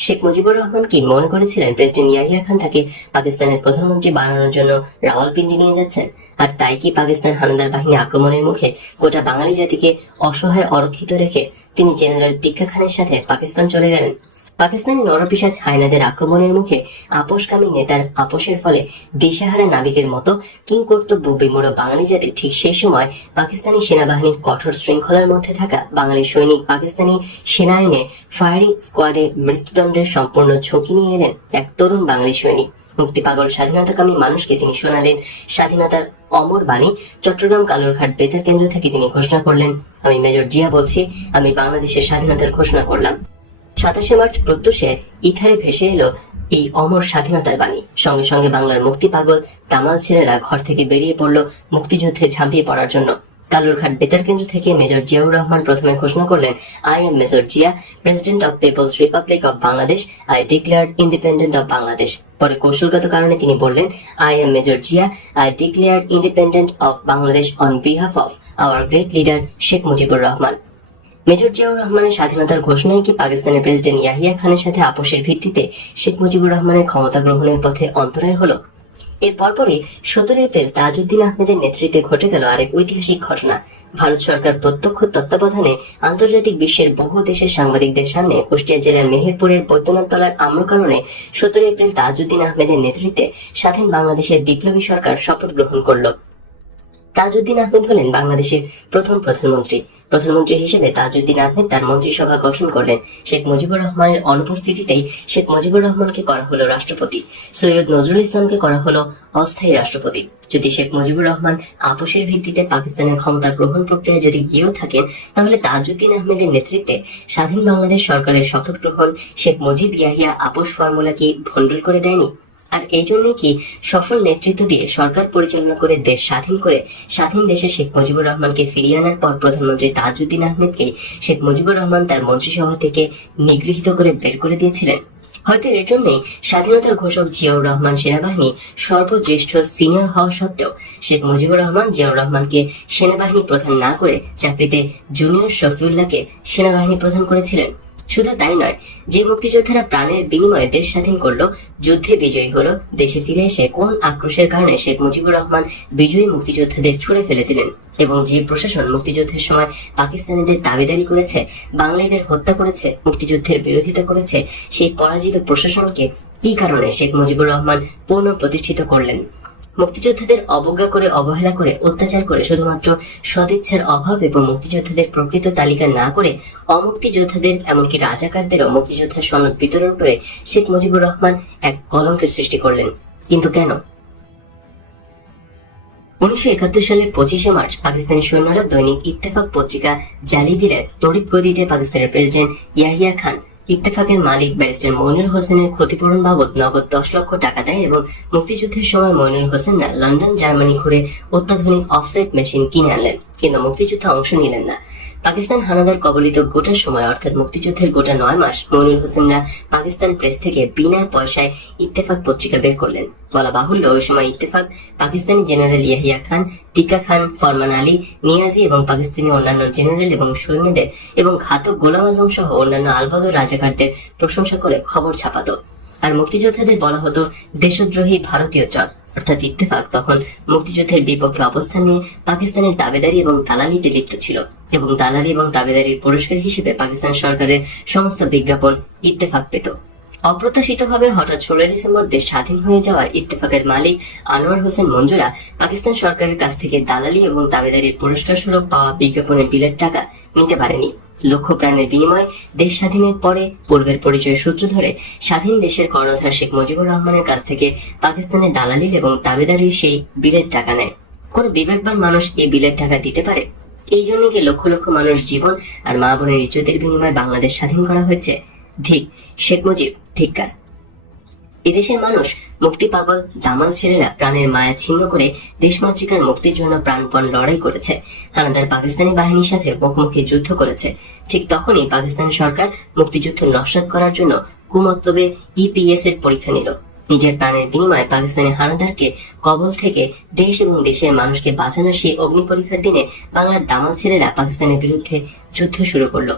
শেখ মুজিবুর রহমান কি মনে করেছিলেন প্রেসিডেন্ট ইয়াহিয়া খান তাকে পাকিস্তানের প্রধানমন্ত্রী বানানোর জন্য রাওয়ালপিন্ডি নিয়ে যাচ্ছেন? আর তাই কি পাকিস্তান হানাদার বাহিনী আক্রমণের মুখে গোটা বাঙালি জাতিকে অসহায় অরক্ষিত রেখে তিনি জেনারেল টিক্কা খানের সাথে পাকিস্তান চলে গেলেন? পাকিস্তানি নরপিশাচ হায়নাদের আক্রমণের মুখে আপোষকামী নেতার আপোষের ফলে দিশেহারা নাবিকের মতো কিংকর্তব্য বিমূঢ় বাঙালি জাতি ঠিক সেই সময় পাকিস্তানি সেনাবাহিনীর কঠোর শৃঙ্খলার মধ্যে থাকা বাঙালি সৈনিক পাকিস্তানি সেনা আইনে ফায়ারিং স্কোয়াডে মৃত্যুদণ্ডের সম্পূর্ণ ঝুঁকি নিয়ে এলেন এক তরুণ বাঙালি সৈনিক। মুক্তিপাগল স্বাধীনতাকামী মানুষকে তিনি শোনালেন স্বাধীনতার অমর বাণী। চট্টগ্রাম কালুরঘাট বেতার কেন্দ্র থেকে তিনি ঘোষণা করলেন, আমি মেজর জিয়া বলছি, আমি বাংলাদেশের স্বাধীনতার ঘোষণা করলাম। 27 মার্চ প্রত্যুষে ইথারে ভেসে এলো এই অমর স্বাধীনতার বাণী। সঙ্গে সঙ্গে বাংলার মুক্তি পাগল তামাল ছেলেরা ঘর থেকে বেরিয়ে পড়লো মুক্তিযুদ্ধে ঝাঁপিয়ে পড়ার জন্য। কালুরঘাট বেতার কেন্দ্র থেকে মেজর জিয়াউর রহমান প্রথমে ঘোষণা করলেন, I am major Zia, president of people's republic of Bangladesh, I declared independent of Bangladesh. পরে কৌশলগত কারণে তিনি বললেন, I am major Zia, I declared independent of Bangladesh on behalf of our great leader Sheikh Mujibur Rahman. Major Ziaur রহমানের স্বাধীনতার ঘোষণায় কি পাকিস্তানের প্রেসিডেন্ট ইয়াহিয়া খানের সাথে আপোষের ভিত্তিতে শেখ মুজিবুর রহমানের ক্ষমতা গ্রহণের পথে অন্তরায় হলো? এর পরপরই 17 এপ্রিল তাজউদ্দিন আহমেদের নেতৃত্বে ঘটে গেল আরেক ঐতিহাসিক ঘটনা। ভারত সরকার প্রত্যক্ষ তত্ত্বাবধানে আন্তর্জাতিক বিশ্বের বহু দেশের সাংবাদিকদের সামনে কুষ্টিয়া জেলার মেহেরপুরের বৈদ্যনাথতলার আম্রকাননে 17 এপ্রিল তাজউদ্দিন আহমেদের নেতৃত্বে স্বাধীন বাংলাদেশের বিপ্লবী সরকার শপথ গ্রহণ করল। তাজউদ্দিন আহমেদ হলেন বাংলাদেশের প্রথম প্রধানমন্ত্রী। প্রধানমন্ত্রী হিসেবে তাজউদ্দিন আহমেদ তার মন্ত্রিসভা গঠন করলেন। শেখ মুজিবুর রহমানের অনুপস্থিতিতেই শেখ মুজিবুর রহমানকে করা হলো রাষ্ট্রপতি, সৈয়দ নজরুল ইসলামকে করা হলো অস্থায়ী রাষ্ট্রপতি। যদি শেখ মুজিবুর রহমান আপোষের ভিত্তিতে পাকিস্তানের ক্ষমতা গ্রহণ প্রক্রিয়ায় যদি গিয়েও থাকেন, তাহলে তাজউদ্দিন আহমেদের নেতৃত্বে স্বাধীন বাংলাদেশ সরকারের শপথ গ্রহণ শেখ মুজিব ইয়াহিয়া আপোষ ফর্মুলা কি ভণ্ডুল করে দেয়নি? আর এই জন্য কি সফল নেতৃত্ব দিয়ে সরকার পরিচালনা করে দেশ স্বাধীন করে স্বাধীন দেশে শেখ মুজিবুর রহমানকে ফিরিয়ে আনার পর প্রধানমন্ত্রী তাজউদ্দিন আহমেদকে শেখ মুজিবুর রহমান তার মন্ত্রিসভা থেকে নিগৃহীত করে বের করে দিয়েছিলেন। হয়তো এর জন্যই স্বাধীনতার ঘোষক জিয়াউর রহমান সেনাবাহিনী সর্বজ্যেষ্ঠ সিনিয়র হওয়া সত্ত্বেও শেখ মুজিবুর রহমান জিয়াউর রহমানকে সেনাবাহিনী প্রধান না করে চাকরিতে জুনিয়র শফিউল্লাহকে সেনাবাহিনী প্রধান করেছিলেন। শুধু তাই নয়, যে মুক্তিযোদ্ধারা প্রাণের বিনিময়ে দেশ স্বাধীন করলো, যুদ্ধে বিজয়ী হলো, দেশে ফিরে এসে কোন আক্রোশের কারণে শেখ মুজিবুর রহমান বিজয়ী মুক্তিযোদ্ধাদের ছুড়ে ফেলে দিলেন, এবং যে প্রশাসন মুক্তিযুদ্ধের সময় পাকিস্তানিদের দাবিদারি করেছে, বাঙালিদের হত্যা করেছে, মুক্তিযুদ্ধের বিরোধিতা করেছে, সেই পরাজিত প্রশাসনকে কি কারণে শেখ মুজিবুর রহমান পুনঃপ্রতিষ্ঠিত করলেন? মুক্তিযোদ্ধাদের অবজ্ঞা করে, অবহেলা করে, অত্যাচার করে, শুধুমাত্র সদিচ্ছার অভাব এবং মুক্তিযোদ্ধাদের প্রকৃত তালিকা না করে অমুক্তিযোদ্ধাদের এমনকি রাজাকারদেরও মুক্তিযোদ্ধার সনদ বিতরণ করে শেখ মুজিবুর রহমান এক কলঙ্কের সৃষ্টি করলেন। কিন্তু কেন? 1971 সালের 25শে মার্চ পাকিস্তানি সৈন্যরা দৈনিক ইত্তেফাক পত্রিকা জ্বালিয়ে দিলে তড়িৎ গতিতে পাকিস্তানের প্রেসিডেন্ট ইয়াহিয়া খান ইত্তেফাকের মালিক ব্যারিস্টার মইনুল হোসেনের ক্ষতিপূরণ বাবদ নগদ 10 লক্ষ টাকা দেয় এবং মুক্তিযুদ্ধের সময় মইনুল হোসেনরা লন্ডন, জার্মানি ঘুরে অত্যাধুনিক অফসেট মেশিন কিনে আনলেন, কিন্তু মুক্তিযুদ্ধে অংশ নিলেন না। পাকিস্তান হানাদার কবলিত গোটা সময় অর্থাৎ মুক্তিযুদ্ধের গোটা 9 মাস মইনুল হোসেনরা পাকিস্তান প্রেস থেকে বিনা পয়সায় ইত্তেফাক পত্রিকা বের করলেন। বলা বাহুল্য, ওই সময় ইত্তেফাক পাকিস্তানি জেনারেল ইয়াহিয়া খান, টিক্কা খান, ফরমান আলী, নিয়াজি এবং পাকিস্তানি অন্যান্য জেনারেল এবং সৈন্যদের এবং ঘাতক গোলাম আজম সহ অন্যান্য আলবদর রাজাকারদের প্রশংসা করে খবর ছাপাতো। আর মুক্তিযোদ্ধাদের বলা হতো দেশদ্রোহী ভারতীয় চর। অর্থাৎ ইত্তেফাক তখন মুক্তিযুদ্ধের বিপক্ষে অবস্থান নিয়ে পাকিস্তানের দাবিদারি এবং দালালিতে লিপ্ত ছিল, এবং দালালি এবং দাবিদারির পুরস্কার হিসেবে পাকিস্তান সরকারের সমস্ত বিজ্ঞাপন ইত্তেফাক পেত। অপ্রত্যাশিতভাবে হঠাৎ 16 ডিসেম্বর দেশ স্বাধীন হয়ে যাওয়ায় ইত্তেফাকের মালিক আনোয়ার হোসেন মঞ্জুরা পাকিস্তান সরকারের কাছ থেকে দালালি এবং দাবিদারির পুরস্কার স্বরূপ পাওয়া বিজ্ঞাপনের বিলের টাকা নিতে পারেনি। লক্ষ প্রাণের বিনিময়ে দেশ স্বাধীনের পরে পূর্বের পরিচয় সূত্র ধরে স্বাধীন দেশের কর্ণধার শেখ মুজিবুর রহমানের কাছ থেকে পাকিস্তানের দালালির এবং দাবিদারির সেই বিলের টাকা নেয়। কোন বিবেকবান মানুষ এই বিলের টাকা দিতে পারে? এই জন্য কি লক্ষ লক্ষ মানুষ জীবন আর মা বোনের ইজ্জতের বিনিময়ে বাংলাদেশ স্বাধীন করা হয়েছে? ধিক শেখ মুজিব, ধিক্কার। এদেশের মানুষ মুক্তি পাগল দামাল ছেলেরা প্রাণের মায়া ছিন্ন করে দেশমাতৃকার মুক্তির জন্য প্রাণপণ লড়াই করেছে, হানাদার পাকিস্তানি বাহিনীর সাথে মুখোমুখি যুদ্ধ করেছে। ঠিক তখনই পাকিস্তান সরকার মুক্তিযুদ্ধ নস্যাৎ করার জন্য কুমতলবে ইপিএস এর পরীক্ষা নিল। নিজের প্রাণের বিনিময়ে পাকিস্তানি হানাদারকে কবল থেকে দেশ এবং দেশের মানুষকে বাঁচানোর সেই অগ্নি পরীক্ষার দিনে বাংলার দামাল ছেলেরা পাকিস্তানের বিরুদ্ধে যুদ্ধ শুরু করলো।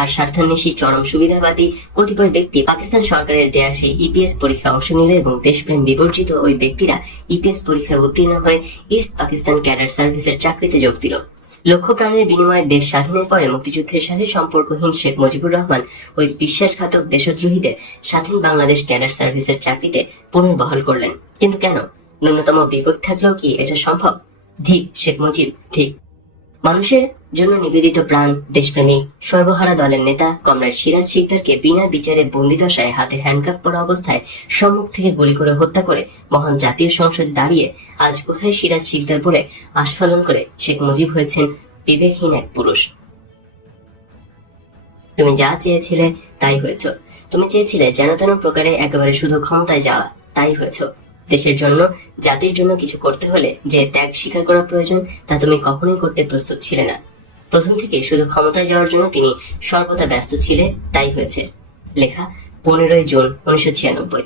আর স্বার্থান্বেষী চরম সুবিধাবাদী কতিপয় ব্যক্তি পাকিস্তান সরকারের দেয়া সেই ইপিএস পরীক্ষায় অংশ নিল, এবং দেশপ্রেম বিবর্জিত ওই ব্যক্তিরা ইপিএস পরীক্ষায় উত্তীর্ণ হয়ে ইস্ট পাকিস্তান ক্যাডার সার্ভিসের চাকরিতে যোগ দিল। লক্ষ প্রাণের বিনিময়ে দেশ স্বাধীনের পরে মুক্তিযুদ্ধের সাথে সম্পর্কহীন শেখ মুজিবুর রহমান ওই বিশ্বাসঘাতক দেশদ্রোহীদের স্বাধীন বাংলাদেশ ক্যাডার সার্ভিসের চাকরিতে পুনর্বহাল করলেন। কিন্তু কেন? ন্যূনতম বিবেক থাকলেও কি এটা সম্ভব? ধিক শেখ মুজিব, ধিক। মানুষের জন্য নিবেদিত প্রাণ দেশপ্রেমিক সর্বহারা দলের নেতা কমরেড সিরাজ শিকদারকে বিনা বিচারে বন্দিদশায় হাতে হ্যান্ডকাপ পরা অবস্থায় সম্মুখ থেকে গুলি করে হত্যা করে মহান জাতীয় সংসদ দাঁড়িয়ে আজ কোথায় সিরাজ শিকদার বলে আস্ফালন করে শেখ মুজিব হয়েছেন বিবেকহীন এক পুরুষ। তুমি যা চেয়েছিলে তাই হয়েছ। তুমি চেয়েছিলে যেন তেন প্রকারে একেবারে শুধু ক্ষমতায় যাওয়া, তাই হয়েছ। দেশের জন্য, জাতির জন্য কিছু করতে হলে যে ত্যাগ স্বীকার করা প্রয়োজন তা তুমি কখনোই করতে প্রস্তুত ছিলে না। প্রথম থেকে শুধু ক্ষমতায় যাওয়ার জন্য তিনি সর্বদা ব্যস্ত ছিলে, তাই হয়েছে। লেখা 15 জুন 1996।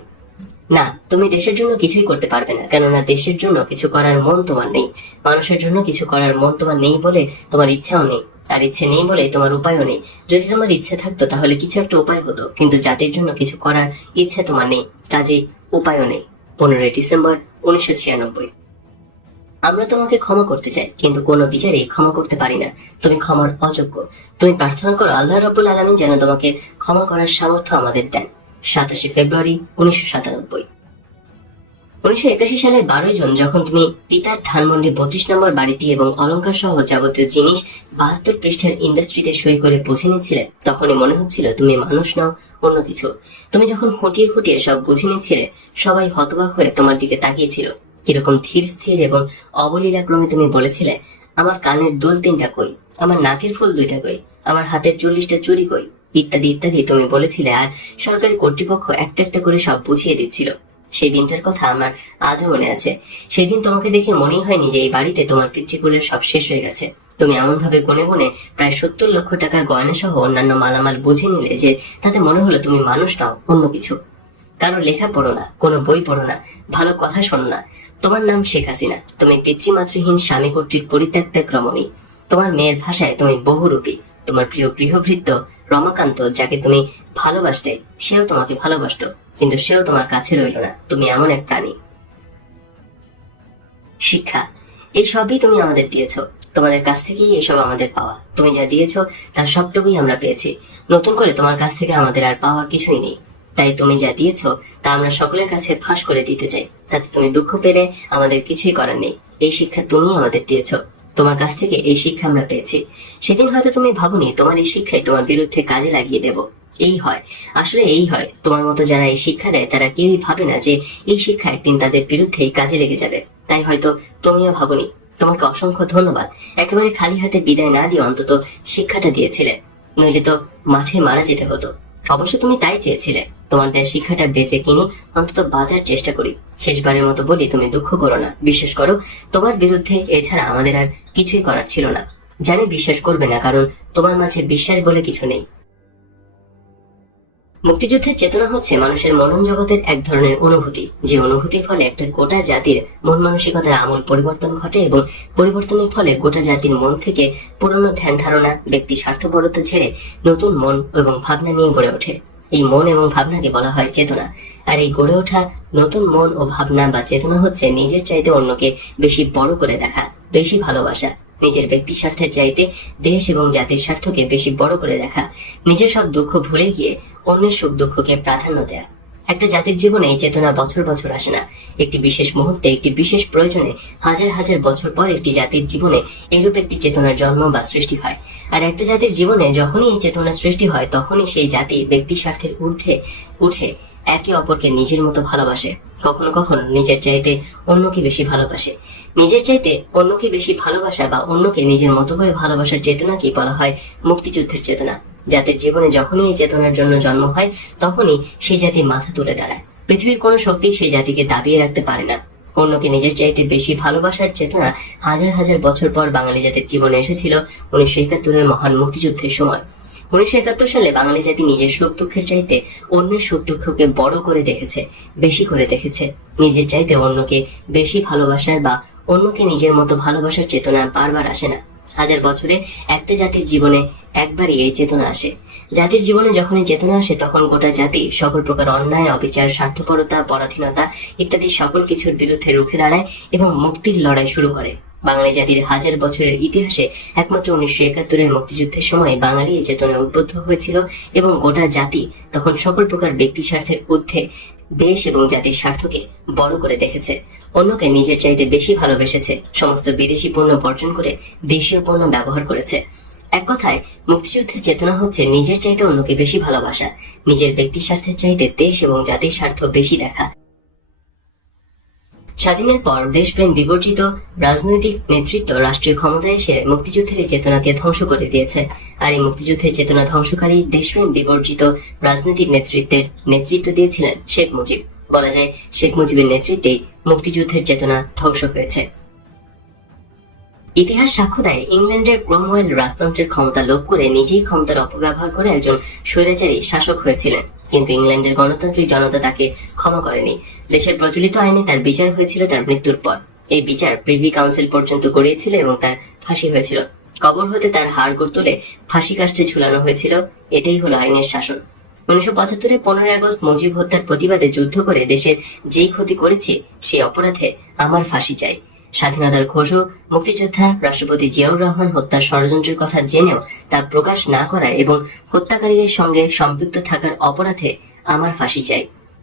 না, তুমি দেশের জন্য কিছুই করতে পারবে না, কেননা দেশের জন্য কিছু করার মন তোমার নেই। মানুষের জন্য কিছু করার মন তোমার নেই বলে তোমার ইচ্ছাও নেই, আর ইচ্ছে নেই বলে তোমার উপায়ও নেই। যদি তোমার ইচ্ছে থাকতো তাহলে কিছু একটা উপায় হতো, কিন্তু জাতির জন্য কিছু করার ইচ্ছে তোমার নেই, কাজেই উপায়ও নেই। 15 ডিসেম্বর 1996। আমরা তোমাকে ক্ষমা করতে চাই, কিন্তু কোনো বিচারেই ক্ষমা করতে পারি না। তুমি ক্ষমার অযোগ্য। তুমি প্রার্থনা করো আল্লাহ রাব্বুল আলামিন যেন তোমাকে ক্ষমা করার সামর্থ্য আমাদের দেন। 27 ফেব্রুয়ারি 1997। 1981 সালে 12 জুন যখন তুমি পিতার ধানমন্ডি 25 নম্বর বাড়িটি এবং অলংকার সহ যাবতীয় জিনিস 72 পৃষ্ঠার ইন্ডাস্ট্রিতে সই করে বুঝে নিচ্ছিলে, তখনই মনে হচ্ছিল তুমি মানুষ নাও, অন্য কিছু। তুমি যখন খুঁটিয়ে খুঁটিয়ে সব বুঝে নিচ্ছিলে, সবাই হতবাক হয়ে তোমার দিকে তাকিয়েছিল। কিরকম ধীর স্থির এবং অবলীলাক্রমে তুমি বলেছিলে, আমার কানের দুল 3টা কই, আমার নাকের ফুল 2টা কই, আমার হাতের 40টা চুড়ি কই, ইত্যাদি ইত্যাদি তুমি বলেছিলে। আর সরকারি কর্তৃপক্ষ একটা একটা করে সব বুঝিয়ে দিচ্ছিল। সেই দিনটার কথা আমার আজও মনে আছে। সেদিন তোমাকে দেখে মনেই হয়নি যে এই বাড়িতে তোমার পিতৃকুলের সব শেষ হয়ে গেছে। তুমি এমন ভাবে গুনে গুনে প্রায় 70 লক্ষ টাকার গয়না সহ অন্যান্য মালামাল বুঝে নিলে যে তাতে মনে হলো তুমি মানুষ নাও, অন্য কিছু। কারো লেখা পড়ো না, কোনো বই পড়ো না, ভালো কথা শোনো না। তোমার নাম শেখ হাসিনা। তুমি পিতৃমাতৃহীন স্বামী কর্তৃক পরিত্যক্ত এক রমণী। তোমার মেয়ের ভাষায় তুমি বহুরূপী। তোমার প্রিয় গৃহভৃত্য রমাকান্ত, যাকে তুমি ভালোবাসতে, সেও তোমাকে ভালোবাসতো, কিন্তু সেও তোমার কাছে রইল না। তুমি এমন এক প্রাণী। শিক্ষা, এই সবই তুমি আমাদের দিয়েছো। তোমাদের কাছ থেকেই এসব আমাদের পাওয়া। তুমি যা দিয়েছো তার সবটুকুই আমরা পেয়েছি। নতুন করে তোমার কাছ থেকে আমাদের আর পাওয়ার কিছুই নেই। তাই তুমি যা দিয়েছো তা আমরা সকলের কাছে ফাঁস করে দিতে চাই, যাতে তুমি দুঃখ পেলে আমাদের কিছুই করার নেই। এই শিক্ষা তুমি আমাদের দিয়েছো। তোমার কাছ থেকে এই শিক্ষা আমরা পেয়েছি। সেদিন হয়তো তুমি ভাবনি তোমার এই শিক্ষাই তোমার বিরুদ্ধে কাজে লাগিয়ে দেব। এই হয়, আসলে এই হয়। তোমার মতো যারা এই শিক্ষা দেয় তারা কেউই ভাবে না যে এই শিক্ষা একদিন তাদের বিরুদ্ধেই কাজে লেগে যাবে। তাই হয়তো তুমিও ভাবনি। তোমাকে অসংখ্য ধন্যবাদ। একেবারে খালি হাতে বিদায় না দিয়ে অন্তত শিক্ষাটা দিয়েছিলে, নইলে তো মাঠে মারা যেতে হতো। অবশ্য তুমি তাই চেয়েছিলে। তোমার দেয় শিক্ষাটা বেঁচে কিনে অন্তত বাঁচার চেষ্টা করি। শেষবারের মতো বলি, তুমি দুঃখ করো না। বিশ্বাস করো, তোমার বিরুদ্ধে এছাড়া আমাদের আর কিছুই করার ছিল না। জানি বিশ্বাস করবে না, কারণ তোমার মাঝে বিশ্বাস বলে কিছু নেই। মুক্তিযুদ্ধের চেতনা হচ্ছে মানুষের মনন জগতের এক ধরনের অনুভূতি, যে অনুভূতির ফলে একটা গোটা জাতির মন মানসিকতার আমূল পরিবর্তন ঘটে এবং পরিবর্তনের ফলে গোটা জাতির মন থেকে পুরনো ধ্যান ধারণা, ব্যক্তি স্বার্থপরতা ছেড়ে নতুন মন এবং ভাবনা নিয়ে গড়ে ওঠে। এই মন এবং ভাবনাকে বলা হয় চেতনা। আর এই গড়ে ওঠা নতুন মন ও ভাবনা বা চেতনা হচ্ছে নিজের চাইতে অন্যকে বেশি বড় করে দেখা, বেশি ভালোবাসা, নিজের ব্যক্তি স্বার্থের চাইতে দেশ এবং জাতির স্বার্থকে বেশি বড় করে দেখা, নিজের সব দুঃখ ভুলে গিয়ে অন্যের সুখ দুঃখকে প্রাধান্য দেয়া। একটা জাতির জীবনে এই চেতনা বছর বছর আসে না। একটি বিশেষ মুহূর্তে, একটি বিশেষ প্রয়োজনে হাজার হাজার বছর পর একটি জাতির জীবনে এরূপ একটি চেতনার জন্ম বা সৃষ্টি হয়। আর একটা জাতির জীবনে যখনই এই চেতনার সৃষ্টি হয়, তখনই সেই জাতি ব্যক্তি স্বার্থের ঊর্ধ্বে উঠে একে অপরকে নিজের মতো ভালোবাসে। কখনো কখনো নিজের চাইতে অন্যকে বেশি ভালোবাসে। নিজের চাইতে অন্যকে বেশি ভালোবাসা বা অন্যকে নিজের মতো করে ভালোবাসার চেতনাকে বলা হয় মুক্তিযুদ্ধের চেতনা। জাতির জীবনে যখনই এই চেতনার জন্য জন্ম হয়, তখনই সেই জাতি মাথা তুলে দাঁড়ায়। পৃথিবীর কোনো শক্তি সেই জাতিকে দাবিয়ে রাখতে পারে না। অন্যকে নিজের চাইতে বেশি ভালোবাসার চেতনা হাজার হাজার বছর পর বাঙালি জাতির জীবনে এসেছিল 1971-এর মহান মুক্তিযুদ্ধের সময়। 1971 সালে বাঙালি জাতি নিজের সুখ দুঃখের চাইতে অন্যের সুখ দুঃখকে বড় করে দেখেছে, বেশি করে দেখেছে। নিজের চাইতে অন্যকে বেশি ভালোবাসার বা অন্যকে নিজের মতো ভালোবাসার চেতনা বারবার আসে না। হাজার বছরে একটা জাতির জীবনে একবারই এই চেতনা আসে। জাতির জীবনে যখন এই চেতনা আসে, তখন গোটা জাতি সকল প্রকার অন্যায়, অবিচার, স্বার্থপরতা, পরাধীনতা ইত্যাদি সকল কিছুর বিরুদ্ধে রুখে দাঁড়ায় এবং মুক্তির লড়াই শুরু করে। বাঙালি জাতির হাজার বছরের ইতিহাসে একমাত্র 1971-এর মুক্তিযুদ্ধের সময় বাঙালি এই চেতনায় উদ্বুদ্ধ হয়েছিল এবং গোটা জাতি তখন সকল প্রকার ব্যক্তি স্বার্থের ঊর্ধ্বে দেশ এবং জাতির স্বার্থকে বড় করে দেখেছে। অন্যকে নিজের চাইতে বেশি ভালোবেসেছে। সমস্ত বিদেশি পণ্য বর্জন করে দেশীয় পণ্য ব্যবহার করেছে। এক কথায়, মুক্তিযুদ্ধের চেতনা হচ্ছে নিজের চাইতে অন্যকে বেশি ভালোবাসা, নিজের ব্যক্তি স্বার্থের চাইতে দেশ এবং জাতির স্বার্থ বেশি দেখা। স্বাধীনের পর দেশপ্রেম বিবর্জিত রাজনৈতিক নেতৃত্ব রাষ্ট্রীয় ক্ষমতায় এসে মুক্তিযুদ্ধের এই চেতনাকে ধ্বংস করে দিয়েছে। আর এই মুক্তিযুদ্ধের চেতনা ধ্বংসকারী দেশপ্রেম বিবর্জিত রাজনৈতিক নেতৃত্বের নেতৃত্ব দিয়েছিলেন শেখ মুজিব। বলা যায়, শেখ মুজিবের নেতৃত্বেই মুক্তিযুদ্ধের চেতনা ধ্বংস হয়েছে। ইতিহাস সাক্ষ্য দেয়, ইংল্যান্ডের ক্রমওয়েল রাজতন্ত্রের ক্ষমতা লোভ করে নিজেই ক্ষমতার অপব্যবহার করে একজন স্বৈরাচারী শাসক হয়েছিলেন, কিন্তু ইংল্যান্ডের গণতান্ত্রিক জনতা তাকে ক্ষমা করেনি। দেশের প্রচলিত আইনে তার বিচার হয়েছিল তার মৃত্যুর পর। এই বিচার প্রিভি কাউন্সিল পর্যন্ত গড়িয়েছিল এবং তার ফাঁসি হয়েছিল। কবর হতে তার হাড়গোড় তুলে ফাঁসি কাষ্ঠে ঝুলানো হয়েছিল। এটাই হলো আইনের শাসন। 1975-এ 15 আগস্ট মুজিব হত্যার প্রতিবাদে যুদ্ধ করে দেশের যেই ক্ষতি করেছি, সেই অপরাধে আমার ফাঁসি চাই। স্বাধীনতার ঘোষক মুক্তিযোদ্ধা রাষ্ট্রপতি জিয়াউর রহমান হত্যার ষড়যন্ত্রের কথা জেনেও তা প্রকাশ না করা এবং হত্যাকারীদের সঙ্গে সম্পৃক্ত থাকার অপরাধে আমার ফাঁসি চাই।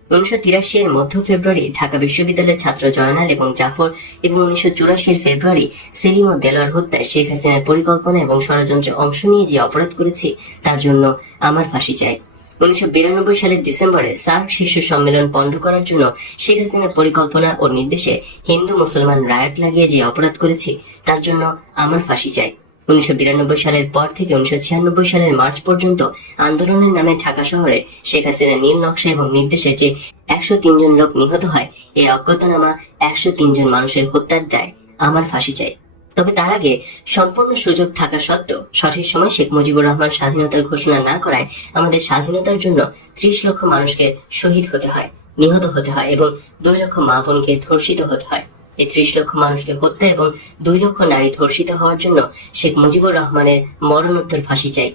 1983-এর মধ্য ফেব্রুয়ারি ঢাকা বিশ্ববিদ্যালয়ের ছাত্র জয়নাল এবং জাফর এবং 1984-এর ফেব্রুয়ারি সেলিম ও দেলোয়ার হত্যায় শেখ হাসিনার পরিকল্পনা এবং ষড়যন্ত্রে অংশ নিয়ে যে অপরাধ করেছি, তার জন্য আমার ফাঁসি চাই। 1992 সালের ডিসেম্বরে সার্ক শীর্ষ সম্মেলন বন্ধ করার জন্য শেখ হাসিনার পরিকল্পনা ও নির্দেশে হিন্দু মুসলমান রায়ট লাগিয়ে যে অপরাধ করেছি, তার জন্য আমার ফাঁসি চাই। 1992 সালের পর থেকে 1996 সালের মার্চ পর্যন্ত আন্দোলনের নামে ঢাকা শহরে শেখ হাসিনা নীল নকশা এবং নির্দেশে যে 103 জন লোক নিহত হয়, এই অজ্ঞাতনামা 103 জন মানুষের হত্যার দায় আমার ফাঁসি চাই। তবে তার আগে সম্পূর্ণ সুযোগ থাকা সত্ত্বেও সঠিক সময় শেখ মুজিবুর রহমান স্বাধীনতার ঘোষণা না করায় আমাদের স্বাধীনতার জন্য 30 লক্ষ মানুষকে শহীদ হতে হয়, নিহত হতে হয় এবং 2 লক্ষ মা বোনকে ধর্ষিত হতে হয়। এই 30 লক্ষ মানুষকে হত্যা এবং 2 লক্ষ নারী ধর্ষিত হওয়ার জন্য শেখ মুজিবুর রহমানের মরণোত্তর ফাঁসি চাই।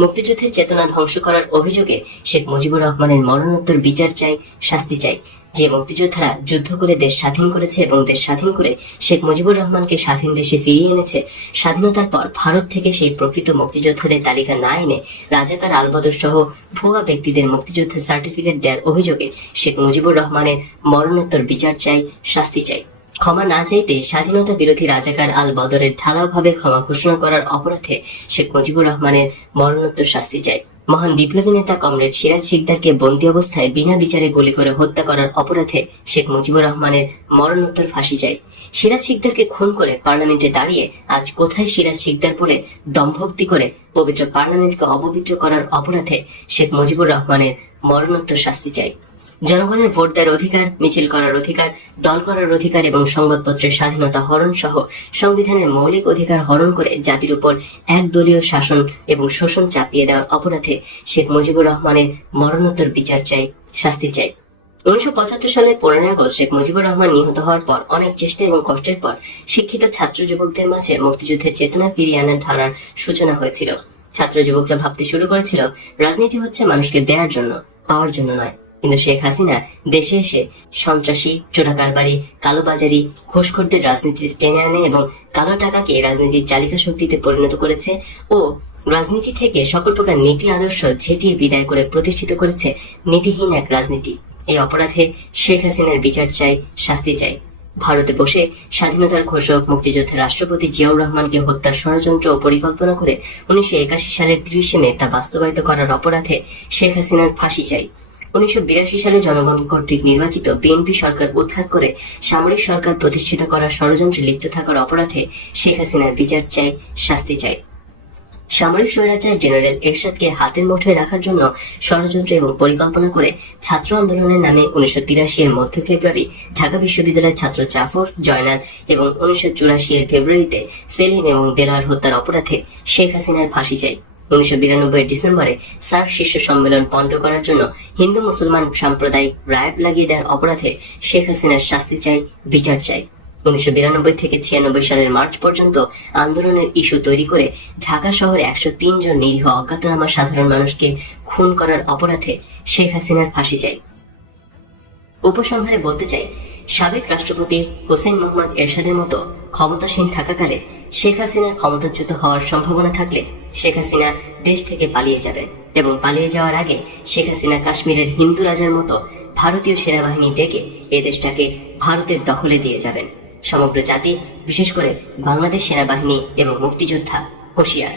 মুক্তিযুদ্ধের চেতনা ধ্বংস করার অভিযোগে শেখ মুজিবুর রহমানের মরণোত্তর বিচার চাই, শাস্তি চাই। যে মুক্তিযোদ্ধারা যুদ্ধ করে দেশ স্বাধীন করেছে এবং দেশ স্বাধীন করে শেখ মুজিবুর রহমানকে স্বাধীন দেশে ফিরিয়ে এনেছে, স্বাধীনতার পর ভারত থেকে সেই প্রকৃত মুক্তিযোদ্ধাদের তালিকা না এনে রাজাকার আলবদর সহ ভুয়া ব্যক্তিদের মুক্তিযুদ্ধের সার্টিফিকেট দেওয়ার অভিযোগে শেখ মুজিবুর রহমানের মরণোত্তর বিচার চাই, শাস্তি চাই। ক্ষমা না চাইতে স্বাধীনতা বিরোধী রাজাকার আল বদরের ঢালাওভাবে ক্ষমা ঘোষণা করার অপরাধে শেখ মুজিবুর রহমানের মরণোত্তর শাস্তি চাই। মহান বিপ্লবী নেতা কমরেড সিরাজ শিকদারকে বন্দী অবস্থায় বিনা বিচারে গুলি করে হত্যা করার অপরাধে শেখ মুজিবুর রহমানের মরণোত্তর ফাঁসি চাই। সিরাজ শিকদারকে খুন করে পার্লামেন্টে দাঁড়িয়ে আজ কোথায় সিরাজ শিকদার বলে দম্ভক্তি করে পবিত্র পার্লামেন্টকে অপবিত্র করার অপরাধে শেখ মুজিবুর রহমানের মরণোত্তর শাস্তি চাই। জনগণের ভোট দেওয়ার অধিকার, মিছিল করার অধিকার, দল করার অধিকার এবং সংবাদপত্রের স্বাধীনতা হরণ সহ সংবিধানের মৌলিক অধিকার হরণ করে জাতির উপর একদলীয় শাসন এবং শোষণ চাপিয়ে দেওয়ার অপরাধে শেখ মুজিবুর রহমানের মরণোত্তর বিচার চাই, শাস্তি চাই। 1975 সালের 15 আগস্ট শেখ মুজিবুর রহমান নিহত হওয়ার পর অনেক চেষ্টা এবং কষ্টের পর শিক্ষিত ছাত্র যুবকদের মাঝে মুক্তিযুদ্ধের চেতনা ফিরিয়ে আনার ধারার সূচনা হয়েছিল। ছাত্র যুবকরা ভাবতে শুরু করেছিল রাজনীতি হচ্ছে মানুষকে দেওয়ার জন্য, পাওয়ার জন্য নয়। কিন্তু শেখ হাসিনা দেশে এসে সন্ত্রাসী, চোরাকারবারি, কালোবাজারি, ঘুষখোরদের রাজনীতিতে টেনে আনে এবং কালো টাকাকে রাজনীতির চালিকা শক্তিতে পরিণত করেছে ও রাজনীতি থেকে সকল প্রকার নীতি আদর্শ ঝেঁটিয়ে বিদায় করে প্রতিষ্ঠিত করেছে নীতিহীন এক রাজনীতি। এই অপরাধে শেখ হাসিনার বিচার চাই, শাস্তি চাই। ভারতে বসে স্বাধীনতার ঘোষক মুক্তিযোদ্ধা রাষ্ট্রপতি জিয়াউর রহমানকে হত্যার ষড়যন্ত্র ও পরিকল্পনা করে 1981 সালের 30 মে তা বাস্তবায়িত করার অপরাধে শেখ হাসিনার ফাঁসি চাই। 1982 সালে জনগণ কর্তৃক নির্বাচিত বিএনপি সরকার উৎখাত করে সামরিক সরকার প্রতিষ্ঠিত করার ষড়যন্ত্রে লিপ্ত থাকার অপরাধে শেখ হাসিনার বিচার চাই, শাস্তি চাই। সামরিক স্বৈরাচার জেনারেল এরশাদকে হাতের মুঠোয় রাখার জন্য ষড়যন্ত্র এবং পরিকল্পনা করে ছাত্র আন্দোলনের নামে 1983 এর মধ্য ফেব্রুয়ারি ঢাকা বিশ্ববিদ্যালয়ের ছাত্র জাফর, জয়নাল এবং 1984 এর ফেব্রুয়ারিতে সেলিম এবং দেলাওয়ার হত্যার অপরাধে শেখ হাসিনার ফাঁসি চাই। 1992 ডিসেম্বরে সার্ক শীর্ষ সম্মেলন পণ্ড করার জন্য হিন্দু মুসলমান সাম্প্রদায়িক রায়ট লাগিয়ে দেওয়ার অপরাধে শেখ হাসিনার শাস্তি চাই, বিচার চাই। 1992 থেকে 96 সালের মার্চ পর্যন্ত আন্দোলনের ইস্যু তৈরি করে ঢাকা শহরে 103 জন নিরীহ অজ্ঞাতনামা সাধারণ মানুষকে খুন করার অপরাধে শেখ হাসিনার ফাঁসি চাই। উপসংহারে বলতে চাই, সাবেক রাষ্ট্রপতি হোসেন মোহাম্মদ এরশাদের মতো ক্ষমতাসীন থাকাকালে শেখ হাসিনার ক্ষমতাচ্যুত হওয়ার সম্ভাবনা থাকলে শেখ হাসিনা দেশ থেকে পালিয়ে যাবে এবং পালিয়ে যাওয়ার আগে শেখ হাসিনা কাশ্মীরের হিন্দু রাজার মতো ভারতীয় সেনাবাহিনী ডেকে এ দেশটাকে ভারতের দখলে দিয়ে যাবেন। সমগ্র জাতি, বিশেষ করে বাংলাদেশ সেনাবাহিনী এবং মুক্তিযোদ্ধা হুঁশিয়ার।